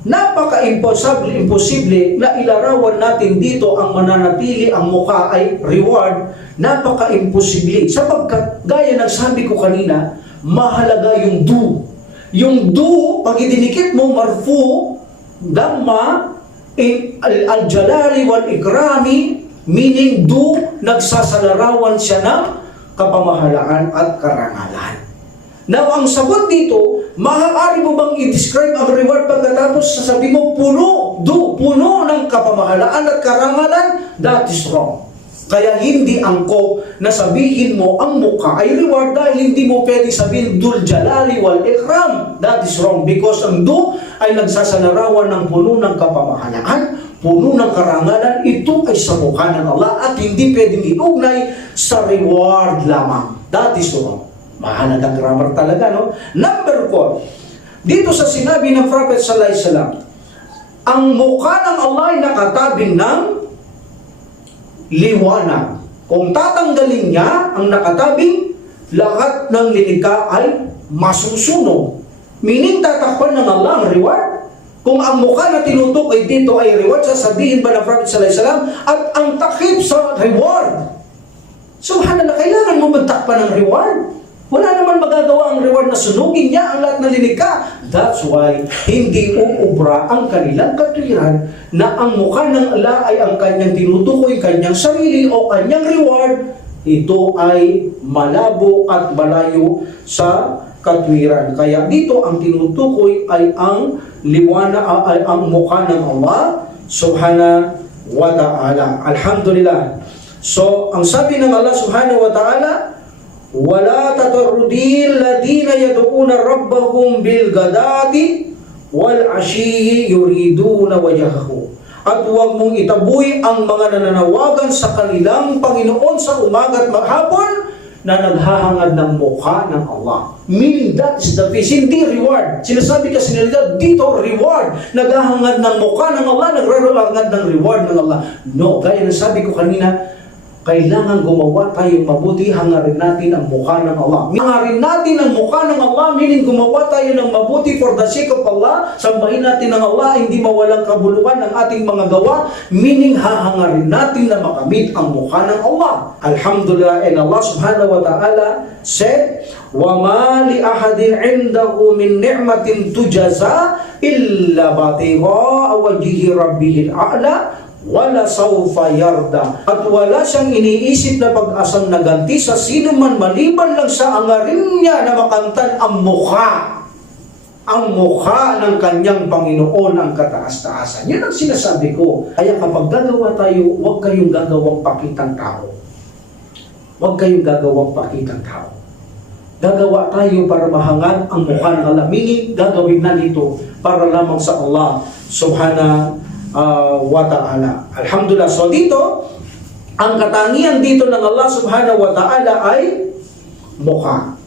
napaka-imposible na ilarawan natin dito ang mananatili ang mukha ay reward. Napaka-imposible. Sapagkat, gaya ng sabi ko kanina, mahalaga yung do. Yung do, pag idinikit mo, marfu, damma, al-jalali wal-ikrami, meaning do, nagsasalarawan siya ng kapamahalaan at karangalan. Now, ang sagot dito, maaari mo bang i-describe ang reward pagkatapos sasabi mo, puno ng kapamahalaan at karangalan? That is wrong. Kaya hindi angkop na sabihin mo ang mukha ay reward dahil hindi mo pwede sabihin dul jalali wal ikram. That is wrong because ang do ay nagsasalarawan ng puno ng kapamahalaan, puno ng karangalan. Ito ay sa mukha ng Allah at hindi pwedeng iugnay sa reward lamang. That is wrong. Mahalagang grammar talaga, no? Number 4, dito sa sinabi ng Prophet sallallahu alaihi wasallam, ang mukha ng Allah ay nakatabing ng liwanag. Kung tatanggalin niya ang nakatabing, lahat ng linika ay masusunog. Meaning, tatakpan ng Allah ang reward. Kung ang mukha na tinutukoy dito ay reward, sasabihin ba ng Prophet sallallahu alaihi wasallam, at ang takip sa reward. Subhanallah, kailangan mo magtakpan ng reward. Wala naman magagawa ang reward na sunugin niya ang lahat ng linika. That's why hindi uubra ang kanilang katwiran na ang mukha ng Allah ay ang kanyang tinutukoy, kanyang sarili o kanyang reward. Ito ay malabo at malayo sa katwiran. Kaya dito ang tinutukoy ay ang liwanag, ay ang mukha ng Allah subhanahu wa ta'ala. Alhamdulillah. So, ang sabi ng Allah subhanahu wa ta'ala, وَلَا تَطَرُّدِي الَّذِينَ يَدْعُونَ رَبَّهُمْ بِالْغَدَاةِ وَالْعَشِيِّ يُرِيدُونَ وَجْهَهُ. At huwag mong itaboy ang mga nananawagan sa kanilang Panginoon sa umaga at maghapon na naghahangad ng mukha ng Allah. Meaning that is the face, hindi reward. Sinasabi kasi nila dito, reward. Naghahangad ng mukha ng Allah, nagrarahangad ng reward ng Allah. No, gaya ng sabi ko kanina, kailangan gumawa tayong mabuti, hangarin natin ang mukha ng Allah. Hangarin natin ang mukha ng Allah, meaning gumawa tayo ng mabuti for the sake of Allah. Sambahin natin ang Allah, hindi mawalang kabuluhan ng ating mga gawa, meaning hahangarin natin na makamit ang mukha ng Allah. Alhamdulillah, and Allah subhanahu wa ta'ala said, وَمَا لِأَحَدٍ عِنْدَهُ مِنْ نِعْمَةٍ تُجَزَى إِلَّا بَتِغَاءَ وَجْهِ رَبِّهِ الْأَعْلَى wala sawfa yarda. At wala siyang iniisip na pag-asang naganti sa sino man maliban lang sa angarin niya na makamtan ang mukha ng kanyang Panginoon ang kataas-taasan. Yan ang sinasabi ko. Kaya kapag gagawa tayo, huwag kayong gagawang pakitang tao. Huwag kayong gagawang pakitang tao. Gagawa tayo para mahangad ang mukha ng Allah. Meaning, gagawin na dito para lamang sa Allah subhanahu wa ta'ala. Alhamdulillah. So dito, ang katangian dito ng Allah subhanahu wa ta'ala ay mukha.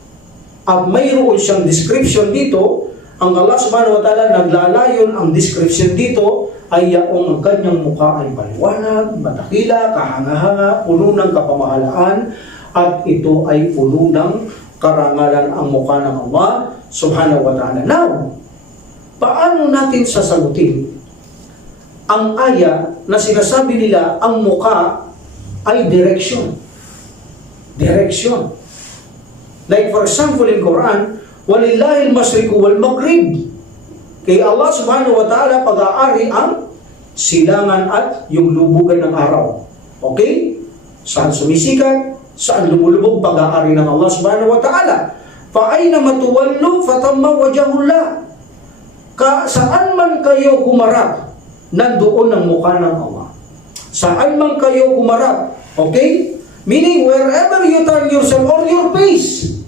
At mayroon siyang description dito, ang Allah subhanahu wa ta'ala naglalayon, ang description dito ay yaong ang kanyang mukha ay maliwanag, matakila, kahanga-hanga, puno ng kapamahalaan, at ito ay puno ng karangalan ang mukha ng Allah subhanahu wa ta'ala. Now, paano natin sasagutin ang aya na sinasabi nila ang mukha ay direction? Direction. Like for example in Quran, walillahi al-masriku wal-maghrib. Kay Allah subhanahu wa ta'ala pag-aari ang silangan at yung lubugan ng araw. Okay? Saan sumisikat, saan lumulubog pag-aari ng Allah subhanahu wa ta'ala. Fa'ayna matuwallu fatamma wajahullah. Saan man kayo humarap, nandoon ang mukha ng Allah. Saan man kayo humarap, okay? Meaning, wherever you turn yourself or your face,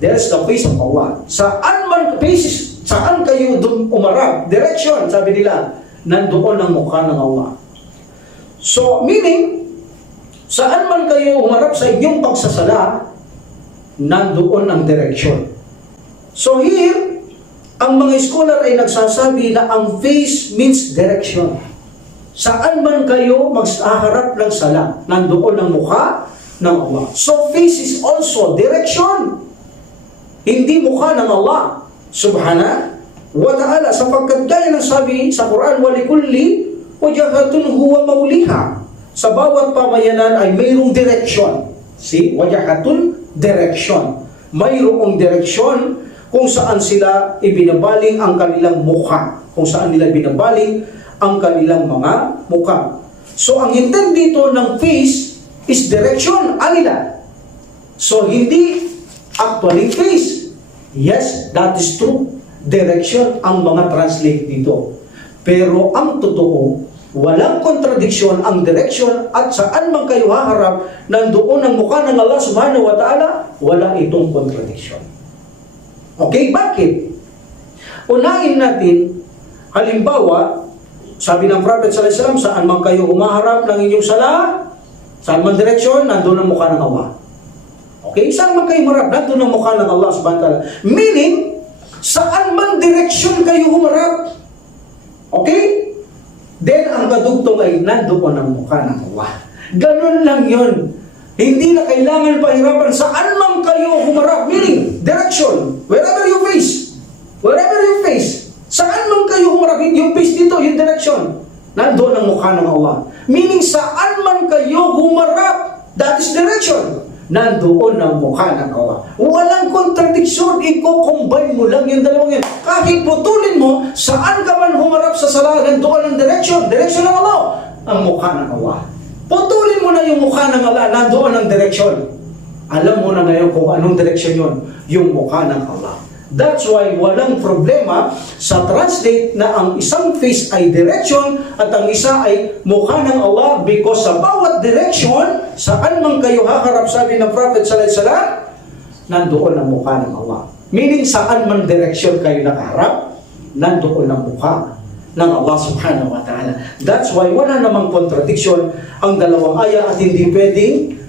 there is the face of Allah. Saan kayo umarap, direction, sabi nila, nandoon ang mukha ng Allah. So, meaning, saan man kayo umarap sa inyong pagsasala, nandoon ang direction. So here, ang mga scholar ay nagsasabi na ang face means direction. Saan man kayo maghaharap ng sala, nandoon ang mukha ng Allah. So face is also direction. Hindi mukha ng Allah subhanahu wa ta'ala. Sapagkat gaya ng sabi sa Quran, walikulli wajahatun huwa mauliha. Sa bawat pamayanan ay mayroong direction. See? Wajahatun, direction. Mayroong direction kung saan sila ibinabaling ang kanilang mukha, kung saan nila binabaling ang kanilang mga mukha. So, ang intent dito ng face is direction, alila. So, hindi actually face. Yes, that is true. Direction ang mga translate dito. Pero ang totoo, walang kontradiksyon ang direction at saan man kayo haharap, nandoon ang mukha ng Allah subhanahu wa ta'ala, wala itong kontradiksyon. Okay, bakit? Unahin natin, halimbawa, sabi ng Prophet sallallahu alaihi wasallam, saan man kayo humaharap ng inyong sala, saan man direksyon, nandoon ang mukha ng Allah. Okay, saan man kayo humarap, nandoon ang mukha ng Allah subhanahu wa ta'ala. Meaning, saan man direksyon kayo humarap, okay? Then, ang kadugtong ay nandoon ang mukha ng Allah. Ganun lang yun. Hindi na kailangan pahirapan saan man kayo humarap. Meaning, direction. Wherever you face. Wherever you face. Saan man kayo humarap. Yung face dito, yung direction. Nandoon ang mukha ng Allah. Meaning, saan man kayo humarap. That is direction. Nandoon ang mukha ng Allah. Walang kontradiksyon. Iko-combine mo lang yung dalawang yan. Kahit putulin mo, saan ka man humarap sa sala, nandoon ang direction. Direction ng Allah. Ang mukha ng Allah. Putulin mo na yung mukha ng Allah, nandoon ang direksyon. Alam mo na ngayon kung anong direksyon yun, yung mukha ng Allah. That's why walang problema sa translate na ang isang face ay direction at ang isa ay mukha ng Allah because sa bawat direction, saan man kayo haharap, sabi ng Prophet sallallahu alaihi wasallam, nandoon ang mukha ng Allah. Meaning saan man direksyon kayo nakaharap, nandoon ang mukha ng Allah subhanahu wa ta'ala. That's why wala namang contradiction ang dalawang aya at hindi pwedeng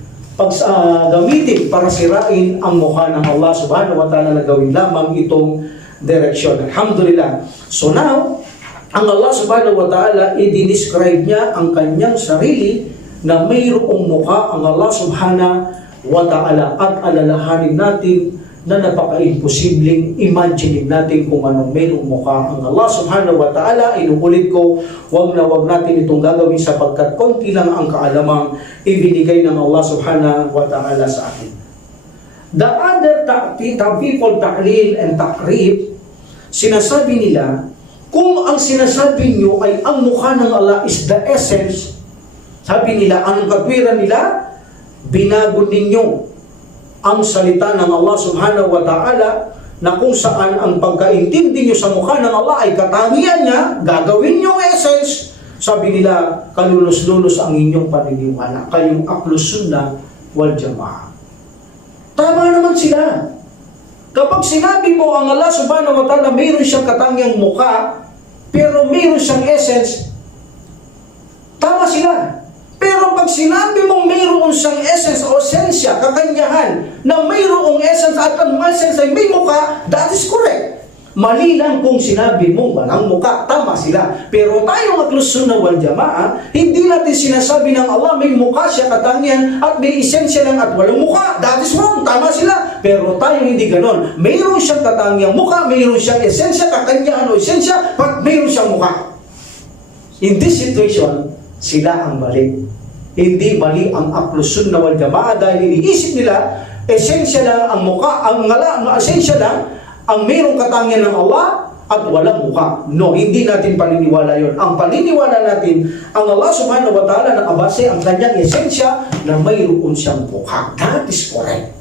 gamitin para sirain ang mukha ng Allah subhanahu wa ta'ala na gawin lamang itong direction. Alhamdulillah. So now, ang Allah subhanahu wa ta'ala, i-describe niya ang kanyang sarili na mayroong mukha ang Allah subhanahu wa ta'ala at alalahanin natin na napaka-imposibleng imagine natin kung anong mayroong mukha ang Allah subhanahu wa ta'ala. Inuulit ko, wag natin itong gagawin sapagkat konti lang ang kaalamang ibinigay ng Allah subhanahu wa ta'ala sa atin. The other people, ta'lil and takrib, sinasabi nila, kung ang sinasabi nyo ay ang mukha ng Allah is the essence, sabi nila, ang katwiran nila, binago ninyo ang salita ng Allah subhanahu wa ta'ala na kung saan ang pagkaintindi nyo sa mukha ng Allah ay katangian niya, gagawin nyo essence. Sabi nila, kalulos-lulos ang inyong paniniwala. Kayong ahlus sunnah wal jamaah. Tama naman sila. Kapag sinabi mo ang Allah subhanahu wa ta'ala, mayroon siyang katangiang mukha, pero mayroon siyang essence, tama sila. Pero pag sinabi mong mayroon siyang essence o esensya, kakanyahan, na mayroong essence at ang essence ay may mukha, that is correct. Mali lang kung sinabi mong walang muka, tama sila. Pero tayo Ahlus Sunnah wal Jamaa, hindi natin sinasabi ng Allah may muka siya katangian at may esensya lang at walang muka. That is wrong, tama sila. Pero tayo hindi ganon. Mayroon siyang katangiang muka, mayroon siyang esensya, kakanyahan o esensya, at mayroon siyang muka. In this situation, sila ang mali. Hindi mali ang Ahlus Sunnah wal Jamaa dahil iniisip nila, esensya lang ang muka, ang esensya lang ang mayroong katangian ng Allah at walang mukha. No, hindi natin paniniwala yon. Ang paniniwala natin, ang Allah subhanahu wa ta'ala nakabase ang kanyang esensya na mayroon siyang mukha. That is correct.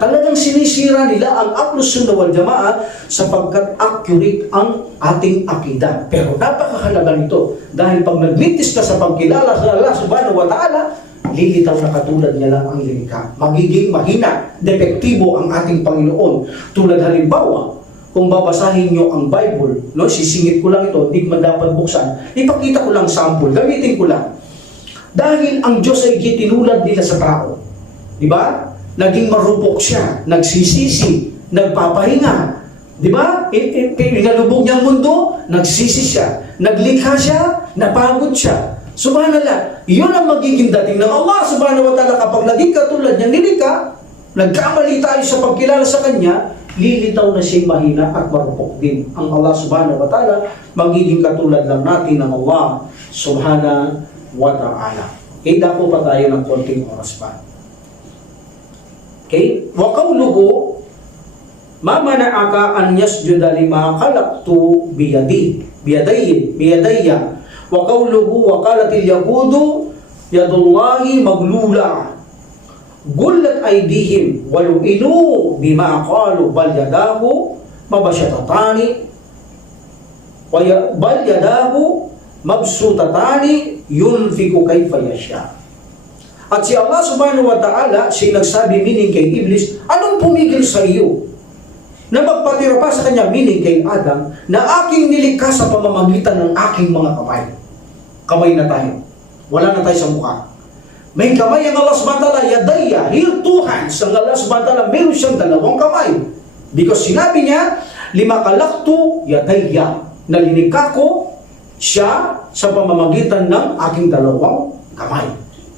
Talagang sinisira nila ang Ahlus Sunnah wal Jamaa sapagkat accurate ang ating akida. Pero napakahalaga nito dahil pag nagmintis ka sa pagkilala sa Allah subhanahu wa ta'ala, lilitaw na katulad niya lang ang lilikha. Magiging mahina, depektibo ang ating Panginoon. Tulad halimbawa, kung babasahin nyo ang Bible, no, sisingit ko lang ito, hindi man dapat buksan, ipakita ko lang sample, gamitin ko lang. Dahil ang Diyos ay gitinulad nila sa tao. Di ba? Naging marupok siya, nagsisisi, nagpapahinga. Di ba? Inalubog niya ang mundo, nagsisi siya. Naglikha siya, napagod siya. Subhanallah, yun ang magiging dating ng Allah subhanahu wa ta'ala kapag naging katulad niya nilikha, nagkamali tayo sa pagkilala sa Kanya, lilitaw na siya'y mahina at marupok din. Ang Allah subhanahu wa ta'ala, magiging katulad lang natin ng Allah subhanahu wa ta'ala. Okay, dako pa tayo ng konting oras pa. Okay, wa qawluhu ma mana'aka an yasjuda lima khalaqtu biyadayya. Wa qawluhu wa qalatil yahudu yadullahi maglula gullat aydihim wa lu'inu bima qalu bal yadahu mabashatatani wa bal yadahu mabsutatani yunfiku kayfa yasha. At si Allah subhanahu wa ta'ala siya nagsabi meaning kay Iblis, anong pumigil sa iyo na magpatira pa sa kanya, meaning kay Adam, na aking nilikha sa pamamagitan ng aking mga kamay. Kamay na tayo. Wala na tayo sa mukha. May kamay ang Allah subhanahu wa ta'ala, yadaya, here two hands. Ang Allah subhanahu wa ta'ala, meron siyang dalawang kamay. Because sinabi niya, lima kalaktu yadaya, nalinikha ko siya sa pamamagitan ng aking dalawang kamay.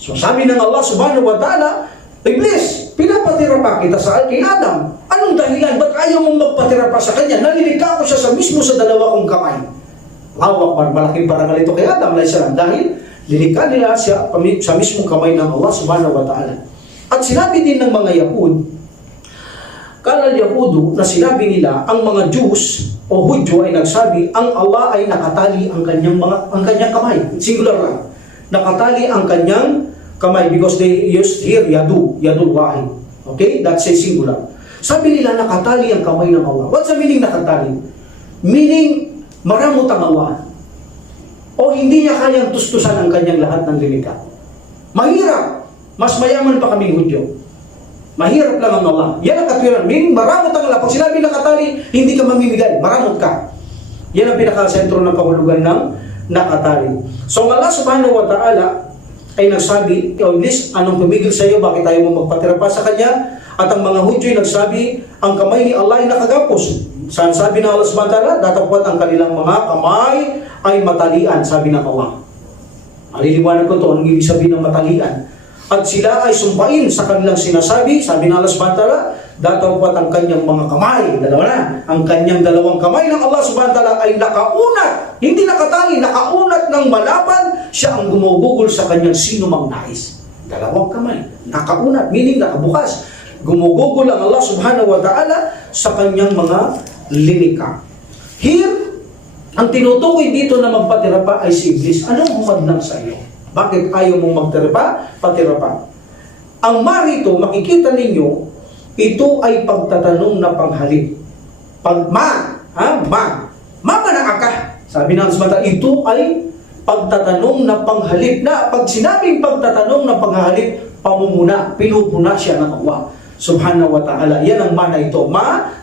So sabi ng Allah subhanahu wa ta'ala, Iblis, pinapatira pa kita sa kay Adam. Anong dahilan? Ba't ayaw mong magpatira pa sa kanya? Nalilikha ko siya sa mismo sa dalawa kong kamay. Hawak, malaking parangal ito kay Adam dahil lilikha nila siya sa mismong kamay ng Allah subhanahu wa ta'ala. At sinabi din ng mga Yahud, kalal Yahudo na sinabi nila, ang mga Jews o Hudyo ay nagsabi, ang Allah ay nakatali ang kanyang kamay. Singular lang. Nakatali ang kanyang kamay because they used here yadul wahid. Okay? That's a singular. Sabi nila nakatali ang kamay ng Allah. What's the meaning nakatali? Meaning maramot ang Allah. O hindi niya kayang tustusan ang kanyang lahat ng lilikha. Mahirap. Mas mayaman pa kaming Hudyo. Mahirap lang ang Allah. Yan ang katwiran. Meaning maramot ang Allah. Pag sinabi nakatali, hindi ka mamimigay. Maramot ka. Yan ang pinakasentro ng kahulugan ng nakatali. So Allah subhanahu wa ta'ala ay nagsabi, Iblis, anong tumigil sa iyo? Bakit tayo mo magpatira pa sa kanya? At ang mga Hudyo ay nagsabi, ang kamay ni Allah ay nakagapos. Saan sabi ng Allah subhanahu wa ta'ala? Datapwat ang kanilang mga kamay ay matalian, sabi ng Allah. Maliliwanag ko ito, anong ibig sabihin ng matalian? At sila ay sumpain sa kanilang sinasabi, sabi ng Allah subhanahu wa ta'ala, datapwat ang kanyang mga kamay, dalawa na, ang kanyang dalawang kamay ng Allah subhanahu wa ta'ala ay nakaunat, hindi nakatali, nakaunat ng malaban, siya ang gumugugol sa kanyang sino mang nais. Dalawang kamay, nakaunat, meaning nakabukas. Gumugugol ang Allah subhanahu wa ta'ala sa kanyang mga linikha. Here, ang tinutukoy dito na magpatira pa ay si Iblis. Anong humadlang sa iyo? Bakit ayaw mong magtira pa? Patira pa. Ang marito, makikita ninyo, ito ay pagtatanong na panghalip. Mama na aka. Sabi ng Allah, ito ay pagtatanong na panghalip. Na pag sinabing pagtatanong na panghalip, pamumuna, pinupuna siya ng Allah subhanahu wa ta'ala. Yan ang mana ito.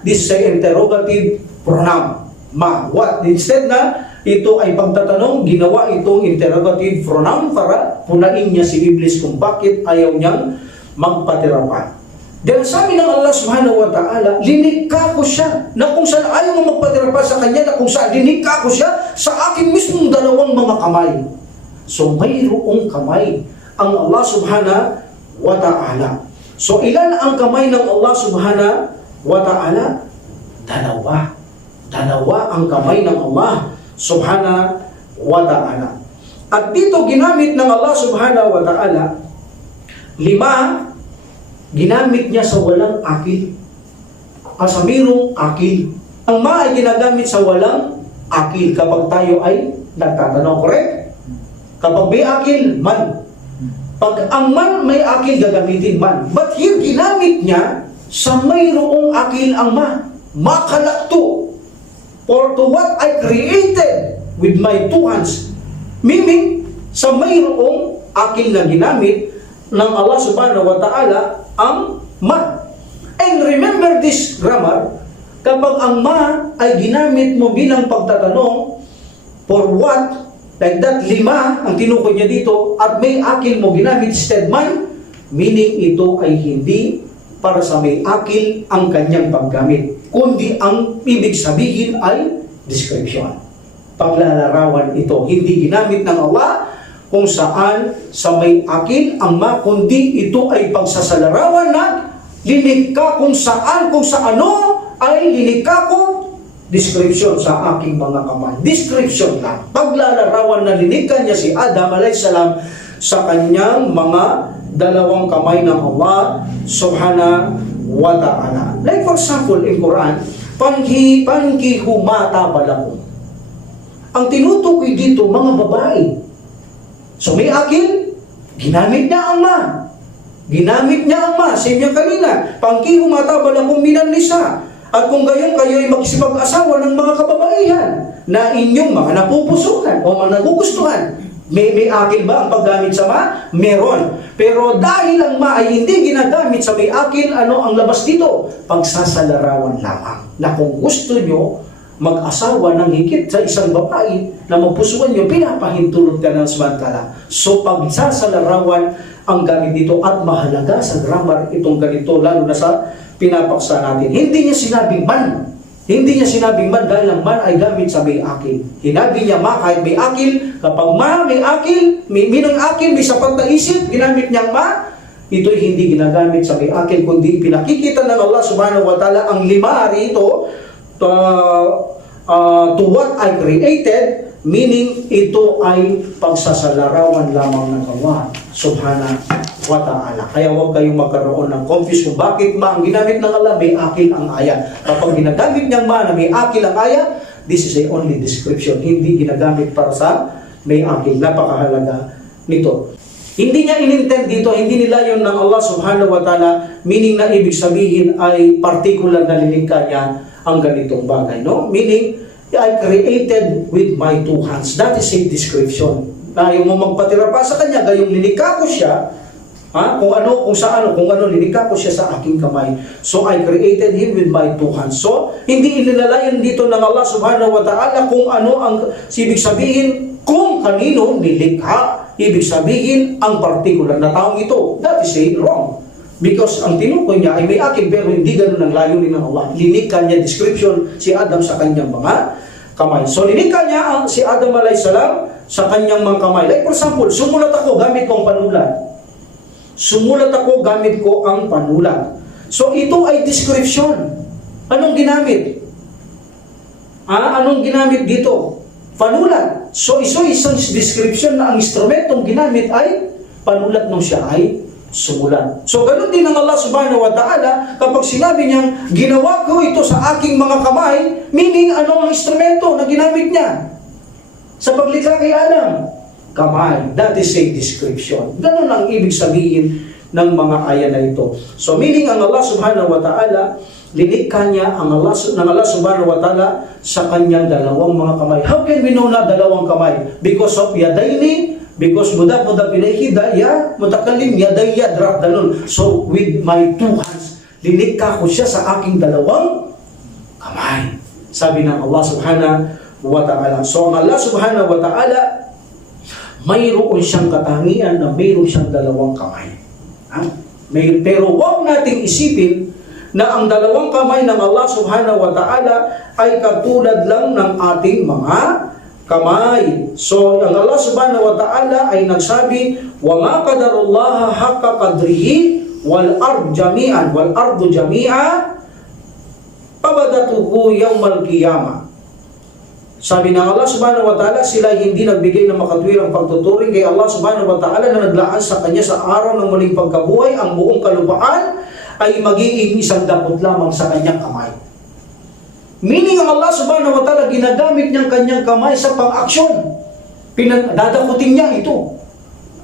This is an interrogative pronoun. What? Instead na ito ay pagtatanong, ginawa itong interrogative pronoun para punain niya si Iblis kung bakit ayaw niyang magpatira pa. Dahil sabi ng Allah subhanahu wa ta'ala, linikha ko siya, na kung saan ayaw mo magpatira pa sa kanya, na kung saan linikha ko siya sa aking mismong dalawang mga kamay. So mayroong kamay ang Allah subhanahu wa ta'ala. So ilan ang kamay ng Allah subhanahu wa ta'ala? Dalawa. Dalawa ang kamay ng Allah subhanahu wa ta'ala. At dito ginamit ng Allah subhanahu wa ta'ala, 5, ginamit niya sa walang akil. Sa mayroong akil. Ang ma ay ginagamit sa walang akil kapag tayo ay nagtatanong, correct? Kapag may akil, man. Pag ang man may akil, gagamitin man. But here, ginamit niya sa mayroong akil ang ma. Makalakto. For to what I created with my 2 hands. Meaning, sa mayroong akil na ginamit ng Allah subhanahu wa ta'ala ang ma. And remember this grammar, kapag ang ma ay ginamit mo bilang pagtatanong, for what, like that, 5 ang tinukoy niya dito, at may akil mo ginamit instead man, meaning ito ay hindi para sa may akil ang kanyang paggamit, kundi ang ibig sabihin ay description. Paglalarawan ito, hindi ginamit ng Allah kung saan sa may akil ang ma, kundi ito ay pagsasalarawan na linikha kung saan, kung sa ano ay linikha ko, description sa aking mga kamay. Description lang. Paglalarawan na linikha niya si Adam alayhisalam sa kanyang mga dalawang kamay ng Allah subhanahu wa ta'ala. Like for example, in Quran, pankihumata balakum. Ang tinutukoy dito, mga babae. So may akil, ginamit niya ang ma. Ginamit niya ang ma. Same yung kanina. Pankihumata balakum minan nisa. At kung gayon kayo ay magsipag-asawa ng mga kababaihan na inyong mga napupusukan o mga nagugustuhan. May akil ba ang paggamit sa ma? Meron. Pero dahil ang ma ay hindi ginagamit sa may akil, ano ang labas dito? Pagsasalarawan lamang. Na kung gusto nyo mag-asawa ng higit sa isang babae na mapusuan nyo, pinapahintulot ka ng samantala. So pagsasalarawan ang gamit dito at mahalaga sa grammar itong ganito, lalo na sa pinapaksa natin. Hindi niya sinabing man. Hindi niya sinabing man dahil ang man ay gamit sa may akil. Hinabi niya ma kahit may akil. Kapag ma may akil, may minang akil, may sapat na isip, ginamit niyang ma, ito'y hindi ginagamit sa may akil, kundi pinakikita ng Allah subhanahu wa ta'ala ang 5 rito to what I created, meaning ito ay pagsasalarawan lamang ng Allah subhanahu wa ta'ala. Kaya huwag kayong magkaroon ng confuse kung bakit ma ang ginamit ng Allah, may akil ang aya. Kapag ginagamit niyang ma na may akil ang aya, this is a only description. Hindi ginagamit para sa may akil. Napakahalaga nito. Hindi niya inintend dito, hindi nila yun ng Allah subhanahu wa ta'ala, meaning na ibig sabihin ay particular na lilikha niya ang ganitong bagay, no? Meaning, I created with my 2 hands. That is a description. Ayaw mo magpatira pa sa kanya, gayong lilikha ko siya, kung ano, lilikha ko siya sa aking kamay. So, I created him with my 2 hands. So, hindi inilalayan dito ng Allah subhanahu wa ta'ala kung ano ang ibig sabihin, kung kanino nilikha. Ibig sabihin, ang particular na taong ito. That is wrong. Because ang tinukoy niya ay may akil, pero hindi ganun ang layunin ng Allah. Linikha niya description si Adam sa kanyang mga kamay. So linikha niya si Adam alayhisalam sa kanyang mga kamay. Like for example, sumulat ako gamit ko ang panulat. Sumulat ako gamit ko ang panulat. So ito ay description. Anong ginamit? Anong ginamit dito? Panulat. So isang description na ang instrumentong ginamit ay panulat nung siya ay sumulat. So ganun din ang Allah subhanahu wa ta'ala kapag sinabi niyang ginawa ko ito sa aking mga kamay, meaning ano ang instrumento na ginamit niya sa paglikha kay Adam? Kamay. That is a description. Ganun ang ibig sabihin ng mga aya na ito. So meaning ang Allah subhanahu wa ta'ala, lilikha niya ng Allah subhanahu wa ta'ala sa kanyang dalawang mga kamay. How can we know na dalawang kamay? Because of yadayni, because mudaf ilayhi ya mutakallim yadayya drop dalun. So with my 2 hands, lilikha ko siya sa aking dalawang kamay. Sabi ng Allah subhanahu wa ta'ala. So ang Allah subhanahu wa ta'ala, mayroon siyang katangian na mayroon siyang dalawang kamay. Pero huwag nating isipin na ang dalawang kamay ng Allah subhanahu wa ta'ala ay katulad lang ng ating mga kamay. So, ang Allah subhanahu wa ta'ala ay nagsabi, وَمَا قَدَرُ اللَّهَ حَقَّ قَدْرِهِ وَالْأَرْضُ جَمِيعًا قَبَضَتُهُ يَوْمَ الْقِيَامَةِ. Sabi ng Allah subhanahu wa ta'ala, sila hindi nagbigay ng makatwirang pagtuturing kay Allah subhanahu wa ta'ala na naglaan sa kanya sa araw ng muling pagkabuhay, ang buong kalupaan ay magiging isang dapot lamang sa kanyang kamay. Meaning ang Allah subhanahu wa ta'ala, ginagamit niyang kanyang kamay sa pang-aksyon. Dadakutin niya ito.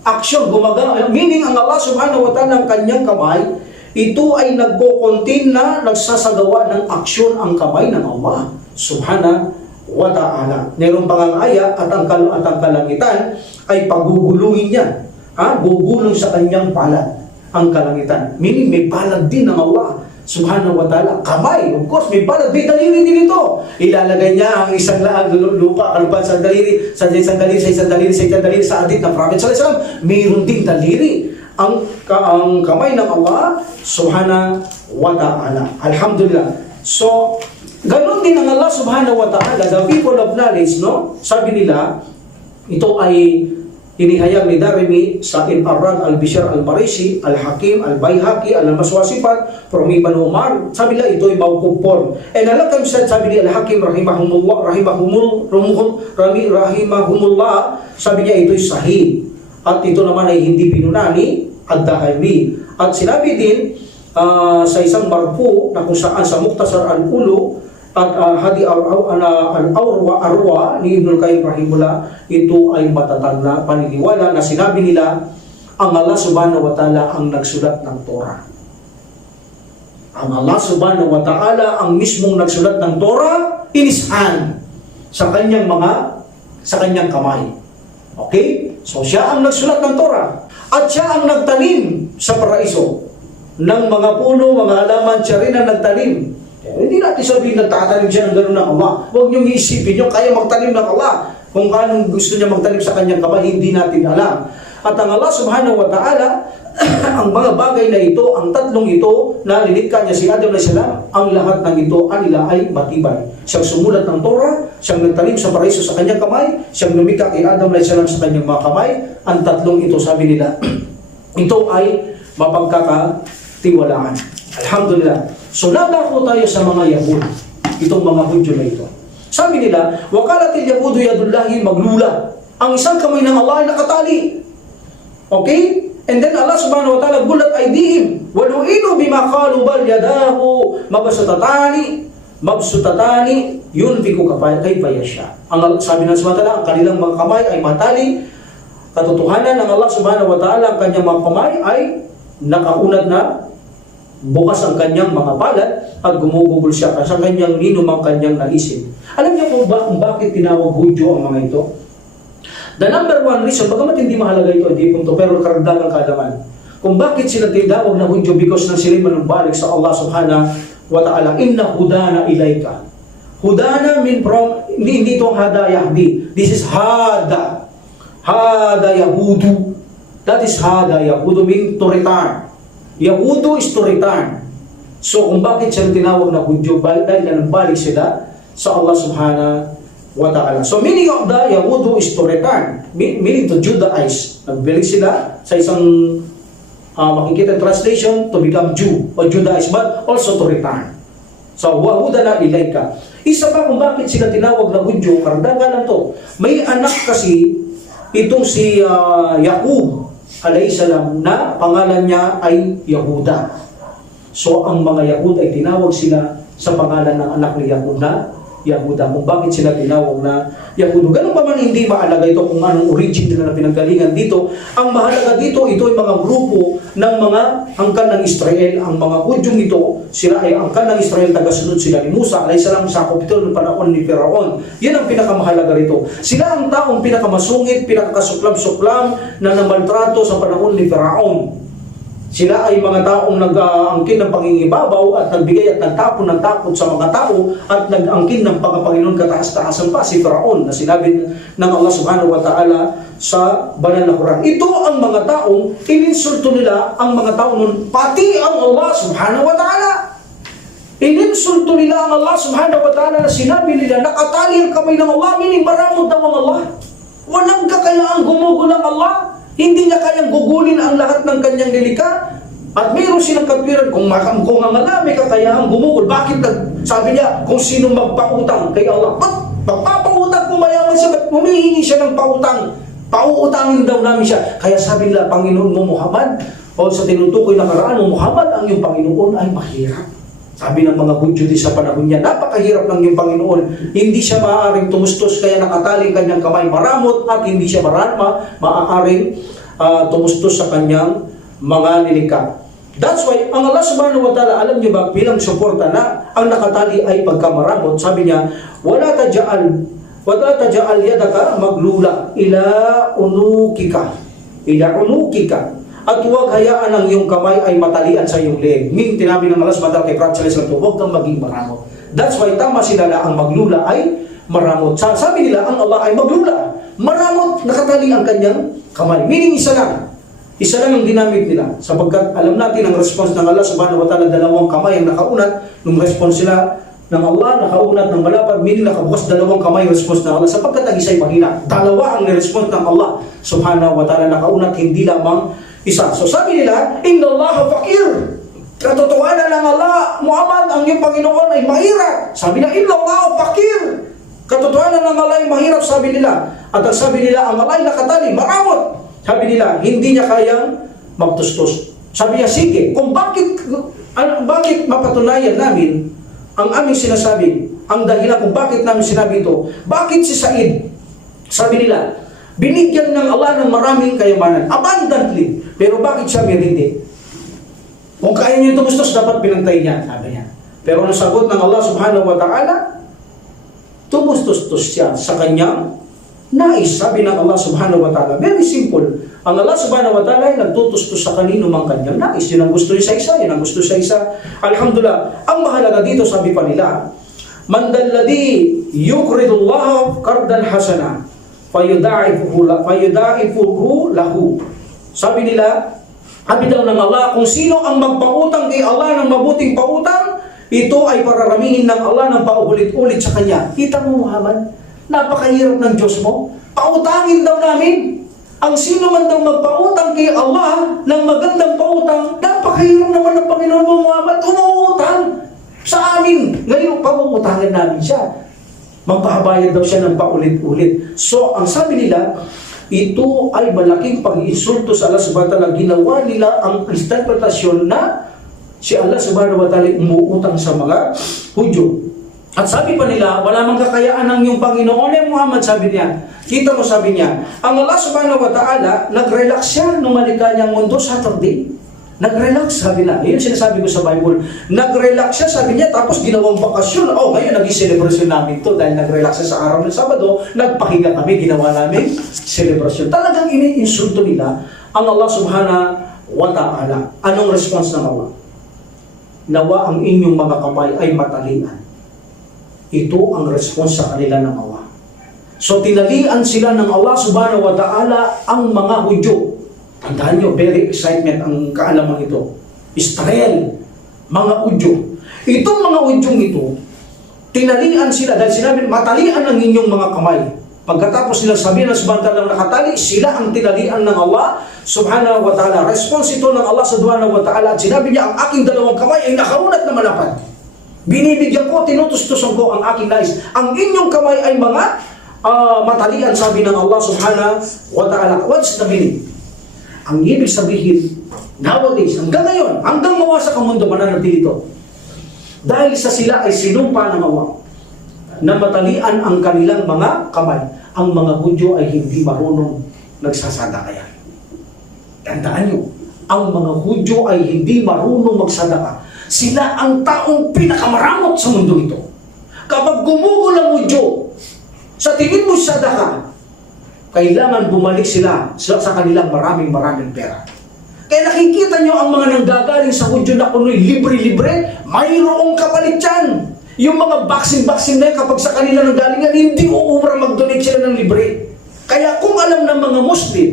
Aksyon, gumagamit. Meaning ang Allah subhanahu wa ta'ala, ang kanyang kamay, ito ay nagko-contain na nagsasagawa ng aksyon ang kamay ng Allah subhanahu wa ta'ala. Meron pang aya at ang kalangitan ay paguguluhin niya. Gugulong sa kanyang palad ang kalangitan. Meaning may palad din ng Allah subhanahu wa ta'ala. Kamay, of course, may palad. May daliri din ito. Ilalagay niya ang isang lupa, kalupaan sa daliri, sa isang daliri, sa isang daliri, sa isang daliri, sa adit ng Prophet sallallahu alaihi wasallam. Mayroon din daliri ang kamay ng Allah subhanahu wa ta'ala. Alhamdulillah. So, ganon din ang Allah subhanahu wa ta'ala, the people of knowledge, no? Sabi nila, ito ay inihayag ni Darimi sa Al-Arad, Al-Bishar, Al-Marisi, Al-Hakim, Al-Bayhaqi, Al-Maswasifat, from Ibn Umar. Sabi nila, ito ay mawkupon. And alakam said, sabi ni Al-Hakim, rahimahumullah, sabi niya, ito ay sahih. At ito naman ay hindi pinunani, Ad-Dahabi. At sinabi din, sa isang marfu, na kung saan sa Mukhtasar Al-Ulu, at Hadi Al-Arwa ni Ibnul Qayyim rahimahullah, ito ay matatag na paniniwala na sinabi nila ang Allah subhanahu wa ta'ala ang nagsulat ng Torah. Ang Allah subhanahu wa ta'ala ang mismong nagsulat ng Torah in His hand, sa kanyang kamay. Okay? So siya ang nagsulat ng Torah at siya ang nagtanim sa paraiso ng mga puno, mga halaman, siya rin ang nagtanim. Hindi natin sabihin nagtatanim siya ng gano'n ng Allah. Huwag niyong isipin niyo, kaya magtanim ng Allah. Kung anong gusto niya magtanim sa kanyang kamay, hindi natin alam. At ang Allah subhanahu wa ta'ala, ang mga bagay na ito, ang tatlong ito, na lilikha niya si Adam alayhis salam, ang lahat ng ito, anila ay matibay. Siyang sumulat ng Torah, siyang nagtanim sa paraiso sa kanyang kamay, siyang lumikha kay Adam alayhis salam sa kanyang mga kamay. Ang tatlong ito, sabi nila, ito ay mapagkakatiwalaan. Alhamdulillah. So, nadako tayo sa mga Yahud, itong mga Hudyo na ito. Sabi nila, wakalatil Yahudu yadullahi maglula. Ang isang kamay ng Allah ay nakatali. Okay? And then Allah subhanahu wa ta'ala, gulat aydihim, walu'inu bima qalu bal yadahu mabsutatani, yunfiku kayfa yasha. Ang sabi ng subhanahu wa ta'ala, ang kanilang mga kamay ay matali. Katotohanan ng Allah subhanahu wa ta'ala, ang kanyang mga kamay ay nakaunad na, bukas ang kanyang mga palad at gumugugol siya sa kanyang ninumang kanyang naisip. Alam niyo kung bakit tinawag Hudyo ang mga ito? The number one reason, bagamat hindi mahalaga ito, hindi punto, pero karagdagang kaalaman. Kung bakit sila tinawag na Hudyo, because na sila manumbalik sa Allah subhanahu wa ta'ala, inna hudana ilayka. Hudana mean from, hindi ito hada yahdi. This is hada. Hada yahudu. That is hada yahudu, mean to return. Yahudo is to return. So kung bakit siya tinawag na Hudyo, dahil nanbalik sila sa Allah subhanahu wa ta'ala. So meaning of the Yahudo is to return, meaning to Judaize. Nagbalik sila sa isang makikita translation, to become Jew or Judaize, but also to return. So wahudana ilayka. Isa pa kung bakit sila tinawag na Hudyo, kardagan lang to. May anak kasi itong si Yaqub alayhis salam, na pangalan niya ay Yahuda. So ang mga Yahud ay tinawag sila sa pangalan ng anak ni Yaqub na Yahuda. Kung bakit sila tinawag na Yahudo. Ganun pa man hindi mahalaga ito kung anong origin nila na pinanggalingan dito. Ang mahalaga dito, ito ay mga grupo ng mga angkan ng Israel. Ang mga Hudyong ito, sila ay angkan ng Israel, tagasunod sila ni Musa alayhis salam, sakop ito ng panahon ni Firaon. Yan ang pinakamahalaga rito. Sila ang taong pinakamasungit, pinakakasuklam-suklam na namaltrato sa panahon ni Firaon. Sila ay mga taong nag-angkin ng pangingibabaw at nagbigay at nagtapon ng takot sa mga tao at nag-angkin ng Panginoon kataas-taasan pa si Firaon na sinabi ng Allah subhanahu wa ta'ala sa banal na Quran. Ito ang mga taong ininsulto nila ang mga tao nun, pati ang Allah subhanahu wa ta'ala. Ininsulto nila ang Allah subhanahu wa ta'ala na sinabi nila, nakatali ang kamay ng Allah, meaning maramot daw ang Allah. Walang kakayaang gumugol ang Allah. Hindi niya kayang gugulin ang lahat ng kanyang nilikha. At mayroon silang katwiran, kung ang Allah may kakayaang gumugol, bakit sabi niya, kung sino magpautang kay Allah, ba't magpapautang kung mayaman siya, ba't humihingi siya ng pautang? Pauutangin daw namin siya. Kaya sabi nila, Panginoon mo Muhammad, o sa tinutukoy na karaan mo Muhammad, ang iyong Panginoon ay mahirap. Sabi ng mga Hudyo din sa panahon niya, napakahirap ng iyong Panginoon. Hindi siya maaaring tumustos, kaya nakataling kanyang kamay maramot, at hindi siya maaaring tumustos sa kanyang mga nilikha. That's why, ang Allah subhanahu wa ta'ala, alam niyo ba, bilang suporta na ang nakatali ay pagkamaramot, sabi niya, wala taja'al yadaka maglula ila unukika. At huwag hayaan ang iyong kamay ay matalian sa iyong leeg. Meaning, tinabi ng Allah subhanahu wa ta'ala kay Prophet sallallahu alaihi wasallam, huwag kang maging maramot. That's why, tama sila na ang maglula ay maramot. Sabi nila, ang Allah ay maglula. Maramot, nakatali ang kanyang kamay. Meaning, isa lang ang ginamit nila, sapagkat alam natin ang response ng Allah subhanahu wa ta'ala, dalawang kamay ang nakaunat. Nung response sila ng Allah, nakaunat ng malapad, meaning nakabukas dalawang kamay response ng Allah, sapagkat ang isa'y mahina. Dalawa ang response ng Allah subhanahu wa ta'ala, nakaunat, hindi lamang isa. So sabi nila, Inna Allah fakir. Katotohanan ng Allah, Muhammad, ang iyong Panginoon ay mahirap. Sabi na, Inna Allah fakir. Katotohanan ng Allah ay mahirap, sabi nila. At ang sabi nila, ang Allah ay nakatali, maramot. Sabi nila, hindi niya kayang magtustos. Sabi niya, sige, kung bakit mapatunayan namin ang aming sinasabi, ang dahilan kung bakit namin sinabi ito, bakit si Said, sabi nila, binigyan ng Allah ng maraming kayamanan, abundantly, pero bakit siya hindi? Kung kaya niya tumustos, dapat pinantay niya, sabi niya. Pero ang sagot ng Allah subhanahu wa ta'ala, tumustos siya sa kanyang nais, sabi ng Allah subhanahu wa ta'ala. Very simple. Ang Allah subhanahu wa ta'ala ay nagtutustos sa kanino mang kanyang nais. Yun ang gusto niya sa isa, yun ang gusto sa isa. Alhamdulillah. Ang mahalaga dito, sabi pa nila, Man dalladhi yuqridullah qardan hasana fayudaifuhu lahu. Sabi nila, sabi daw ng Allah, kung sino ang magpautang kay Allah ng mabuting pautang, ito ay pararamihin ng Allah ng paulit-ulit sa kanya. Kita mo, Muhammad? Napakahirap ng Diyos mo. Pautangin daw namin. Ang sino man daw magpautang kay Allah ng magandang pautang, napakahirap naman ng Panginoon mo Muhammad, umuutang sa amin. Ngayon, pauutangin namin siya. Magpapabayad daw siya ng paulit-ulit. So, ang sabi nila, ito ay malaking pag-iinsulto sa Allah subhanahu wa ta'ala. Ginawa nila ang interpretasyon na si Allah subhanahu wa ta'ala umuutang sa mga Hudyo. At sabi pa nila, wala mang kakayaan ng iyong Panginoon Muhammad, sabi niya. Kita mo, sabi niya, ang Allah subhanahu wa ta'ala, nag-relax siya nung malikha niyang mundo, Saturday. Nag-relax, sabi na. Yun sinasabi ko sa Bible. Nag-relax siya, sabi niya, tapos ginawang bakasyon. Oh, ngayon, naging celebration namin to dahil nag-relax siya sa araw ng Sabado, nagpahinga kami, ginawa namin celebration. Talagang iniinsulto nila ang Allah subhanahu wa ta'ala. Anong response ng Allah? Nawa ang inyong mga kamay ay matalian. Ito ang response sa kanila ng Allah. So, tinalian sila ng Allah subhanahu wa ta'ala ang mga Hudyo. Tandaan nyo, very excitement ang kaalaman ito. Israel, mga Hudyo. Itong mga Hudyong ito, tinalian sila dahil sinabi, matalian ang inyong mga kamay. Pagkatapos nila sabihin ng subhanahu wa ta'ala nakatali, sila ang tinalian ng Allah subhanahu wa ta'ala. Response ito ng Allah subhanahu wa ta'ala at sinabi niya, ang aking dalawang kamay ay nakaunat na malapad. Binibigyan ko, tinutustusan ko ang aking nais. Ang inyong kamay ay mga matalian, sabi ng Allah subhanahu wa ta'ala. What's the meaning? Ang ibig sabihin, nowadays, hanggang ngayon, hanggang mawasak ang mundo, mananatili ito. Dahil sa sila ay sinumpa ng Allah na matalian ang kanilang mga kamay. Ang mga Hudyo ay hindi marunong nagsasadakaya. Tandaan nyo, ang mga Hudyo ay hindi marunong magsadaka. Sila ang taong pinakamaramot sa mundo ito. Kapag gumugol ang Hudyo, sa tingin mo sadaka, kailangan bumalik sila sa kanilang maraming pera. Kaya nakikita nyo ang mga nanggagaling sa Hudyo na kuno'y libre-libre, mayroong kapalit yan. Yung mga boxing na yan, kapag sa kanila nanggalingan, hindi uubra mag-donate sila ng libre. Kaya kung alam ng mga Muslim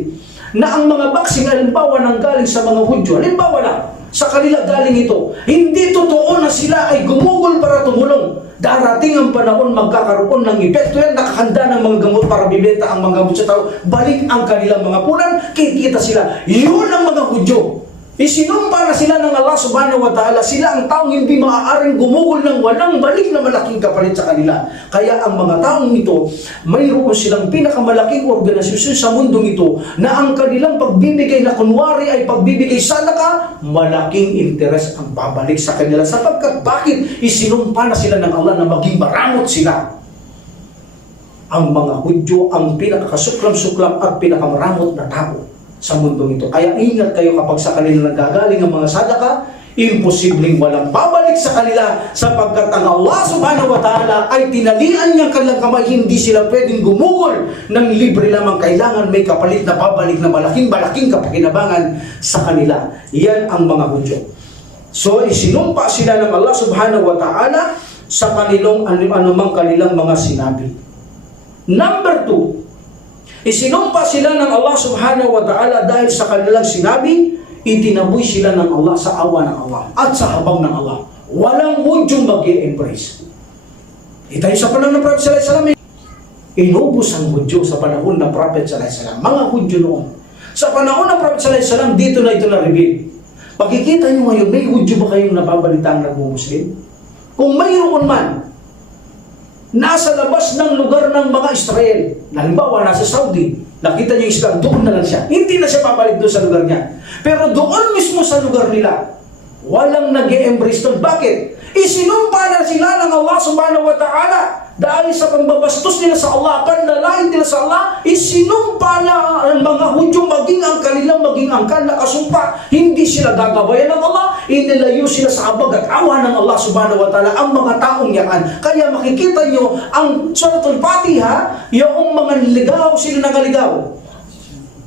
na ang mga boxing halimbawa nang galing sa mga Hudyo, halimbawa na, sa kanila galing ito, hindi totoo na sila ay gumugol para tumulong. Darating ang panahon, magkakaroon ng epekto yan, nakahanda ng mga gamot para bibenta ang mga gamot sa tao, balik ang kanilang mga punan, kikita sila. Yun ang mga Hudyo. Isinumpa na sila ng Allah subhanahu wa ta'ala, sila ang taong hindi maaaring gumugol ng walang balik na malaking kapalit sa kanila. Kaya ang mga taong ito, mayroon silang pinakamalaking organisasyon sa mundong ito na ang kanilang pagbibigay na kunwari ay pagbibigay sadaka, malaking interes ang babalik sa kanila. Sapagkat bakit isinumpa na sila ng Allah na maging maramot sila? Ang mga Hudyo ang pinakasuklam-suklam at pinakamaramot na tao sa mundong ito. Kaya ingat kayo kapag sa kanila nagagaling ang mga sadaka, imposibleng walang babalik sa kanila sapagkat ang Allah subhanahu wa ta'ala ay tinalian niyang kanilang kamay, hindi sila pwedeng gumugol ng libre lamang, kailangan may kapalit na babalik na malaking kapakinabangan sa kanila. Yan ang mga Hudyo. So isinumpa sila ng Allah subhanahu wa ta'ala sa kanilang anumang kanilang mga sinabi. Number 2, isinumpa sila ng Allah subhanahu wa ta'ala dahil sa kanilang sinabi, itinaboy sila ng Allah sa awa ng Allah at sa habag ng Allah. Walang Hudyong mag-i-embrace. Itayo sa panahon ng Prophet sallallahu alaihi wasallam, inubos ang Hudyo sa panahon ng Prophet sallallahu alaihi wasallam. Mga Hudyo noon. Sa panahon ng Prophet sallallahu alaihi wasallam, dito na ito na-reveal. Pagkikita nyo ngayon, may Hudyo ba kayong napabalitang nagmumuslim? Kung mayroon man, nasa labas ng lugar ng mga Israel, halimbawa nasa Saudi, nakita niyo Islam, doon na lang siya. Hindi na siya papalik doon sa lugar niya. Pero doon mismo sa lugar nila, walang nag-e-embrace doon. Bakit? Isinumpa na sila ng Allah subhanahu wa ta'ala dahil sa pambabastos nila sa Allah, panlalain nila sa Allah, isinumpa na ang mga Hudyo maging ang kanilang maging angkan na kasumpa. Hindi sila gagabayan ng Allah, inilayo sila sa habag at awa ng Allah subhanahu wa ta'ala ang mga taong yan. Kaya makikita nyo ang Suratul Fatiha, yung mga niligaw, sino nagaligaw?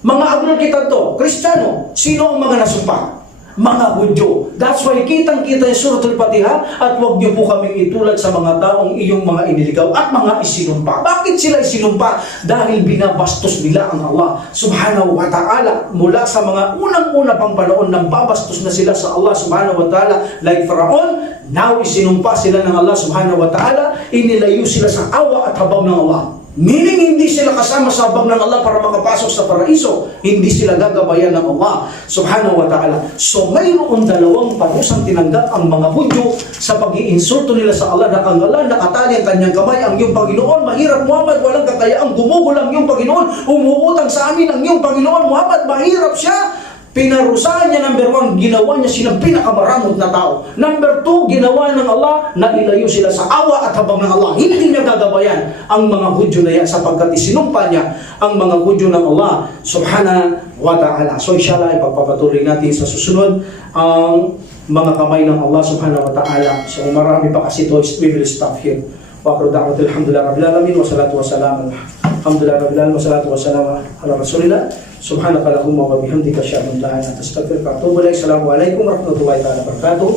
Mga Ahlul Kitab to, Kristiyano, sino ang mga nasumpa? Mga Hudyo. That's why kitang-kita yung Suratul Fatiha at huwag niyo po kaming itulad sa mga taong iyong mga iniligaw at mga isinumpa. Bakit sila isinumpa? Dahil binabastos nila ang Allah subhanahu wa ta'ala mula sa mga unang-una pang panahon nang babastos na sila sa Allah subhanahu wa ta'ala like Faraon. Now isinumpa sila ng Allah subhanahu wa ta'ala, inilayo sila sa awa at habag ng Allah. Meaning, hindi sila kasama sa habag ng Allah para makapasok sa paraiso. Hindi sila gagabayan ng Allah subhanahu wa ta'ala. So, mayroon dalawang parusang tinanggap ang mga Hudyo sa pag-iinsulto nila sa Allah na ang Allah nakatali ang kanyang kamay, ang iyong Panginoon, mahirap Muhammad, walang kakayaan, gumugol ang iyong Panginoon, umuutang sa amin ang iyong Panginoon, Muhammad, mahirap siya. Pinarusahan niya, number 1, ginawa niya silang pinakamaramot na tao. Number 2, ginawa ng Allah na ilayo sila sa awa at habag ng Allah. Hindi niya gagabayan ang mga Hudyo na yan sapagkat isinumpa niya ang mga Hudyo ng Allah subhanahu wa ta'ala. So inshallah, ipagpapatuloy natin sa susunod ang mga kamay ng Allah subhanahu wa ta'ala. So marami pa kasi ito, we will stop here. Wa akhiru da'watul hamdulillahi rabbil alamin wa salatu wassalamu alhamdulillahi rabbil alamin wa salatu wassalamu ala rasulillah. Subhanaka Allahumma wa bihamdika asyhadu an la ilaha illa anta astaghfiruka wa atubu ilaik. Assalamualaikum warahmatullahi wabarakatuh.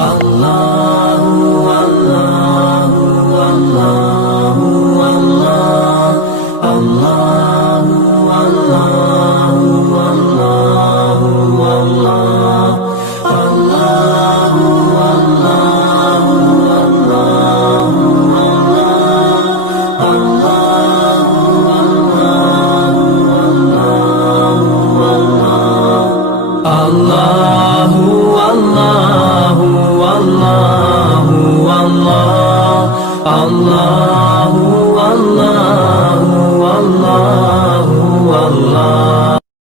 Allahu Allah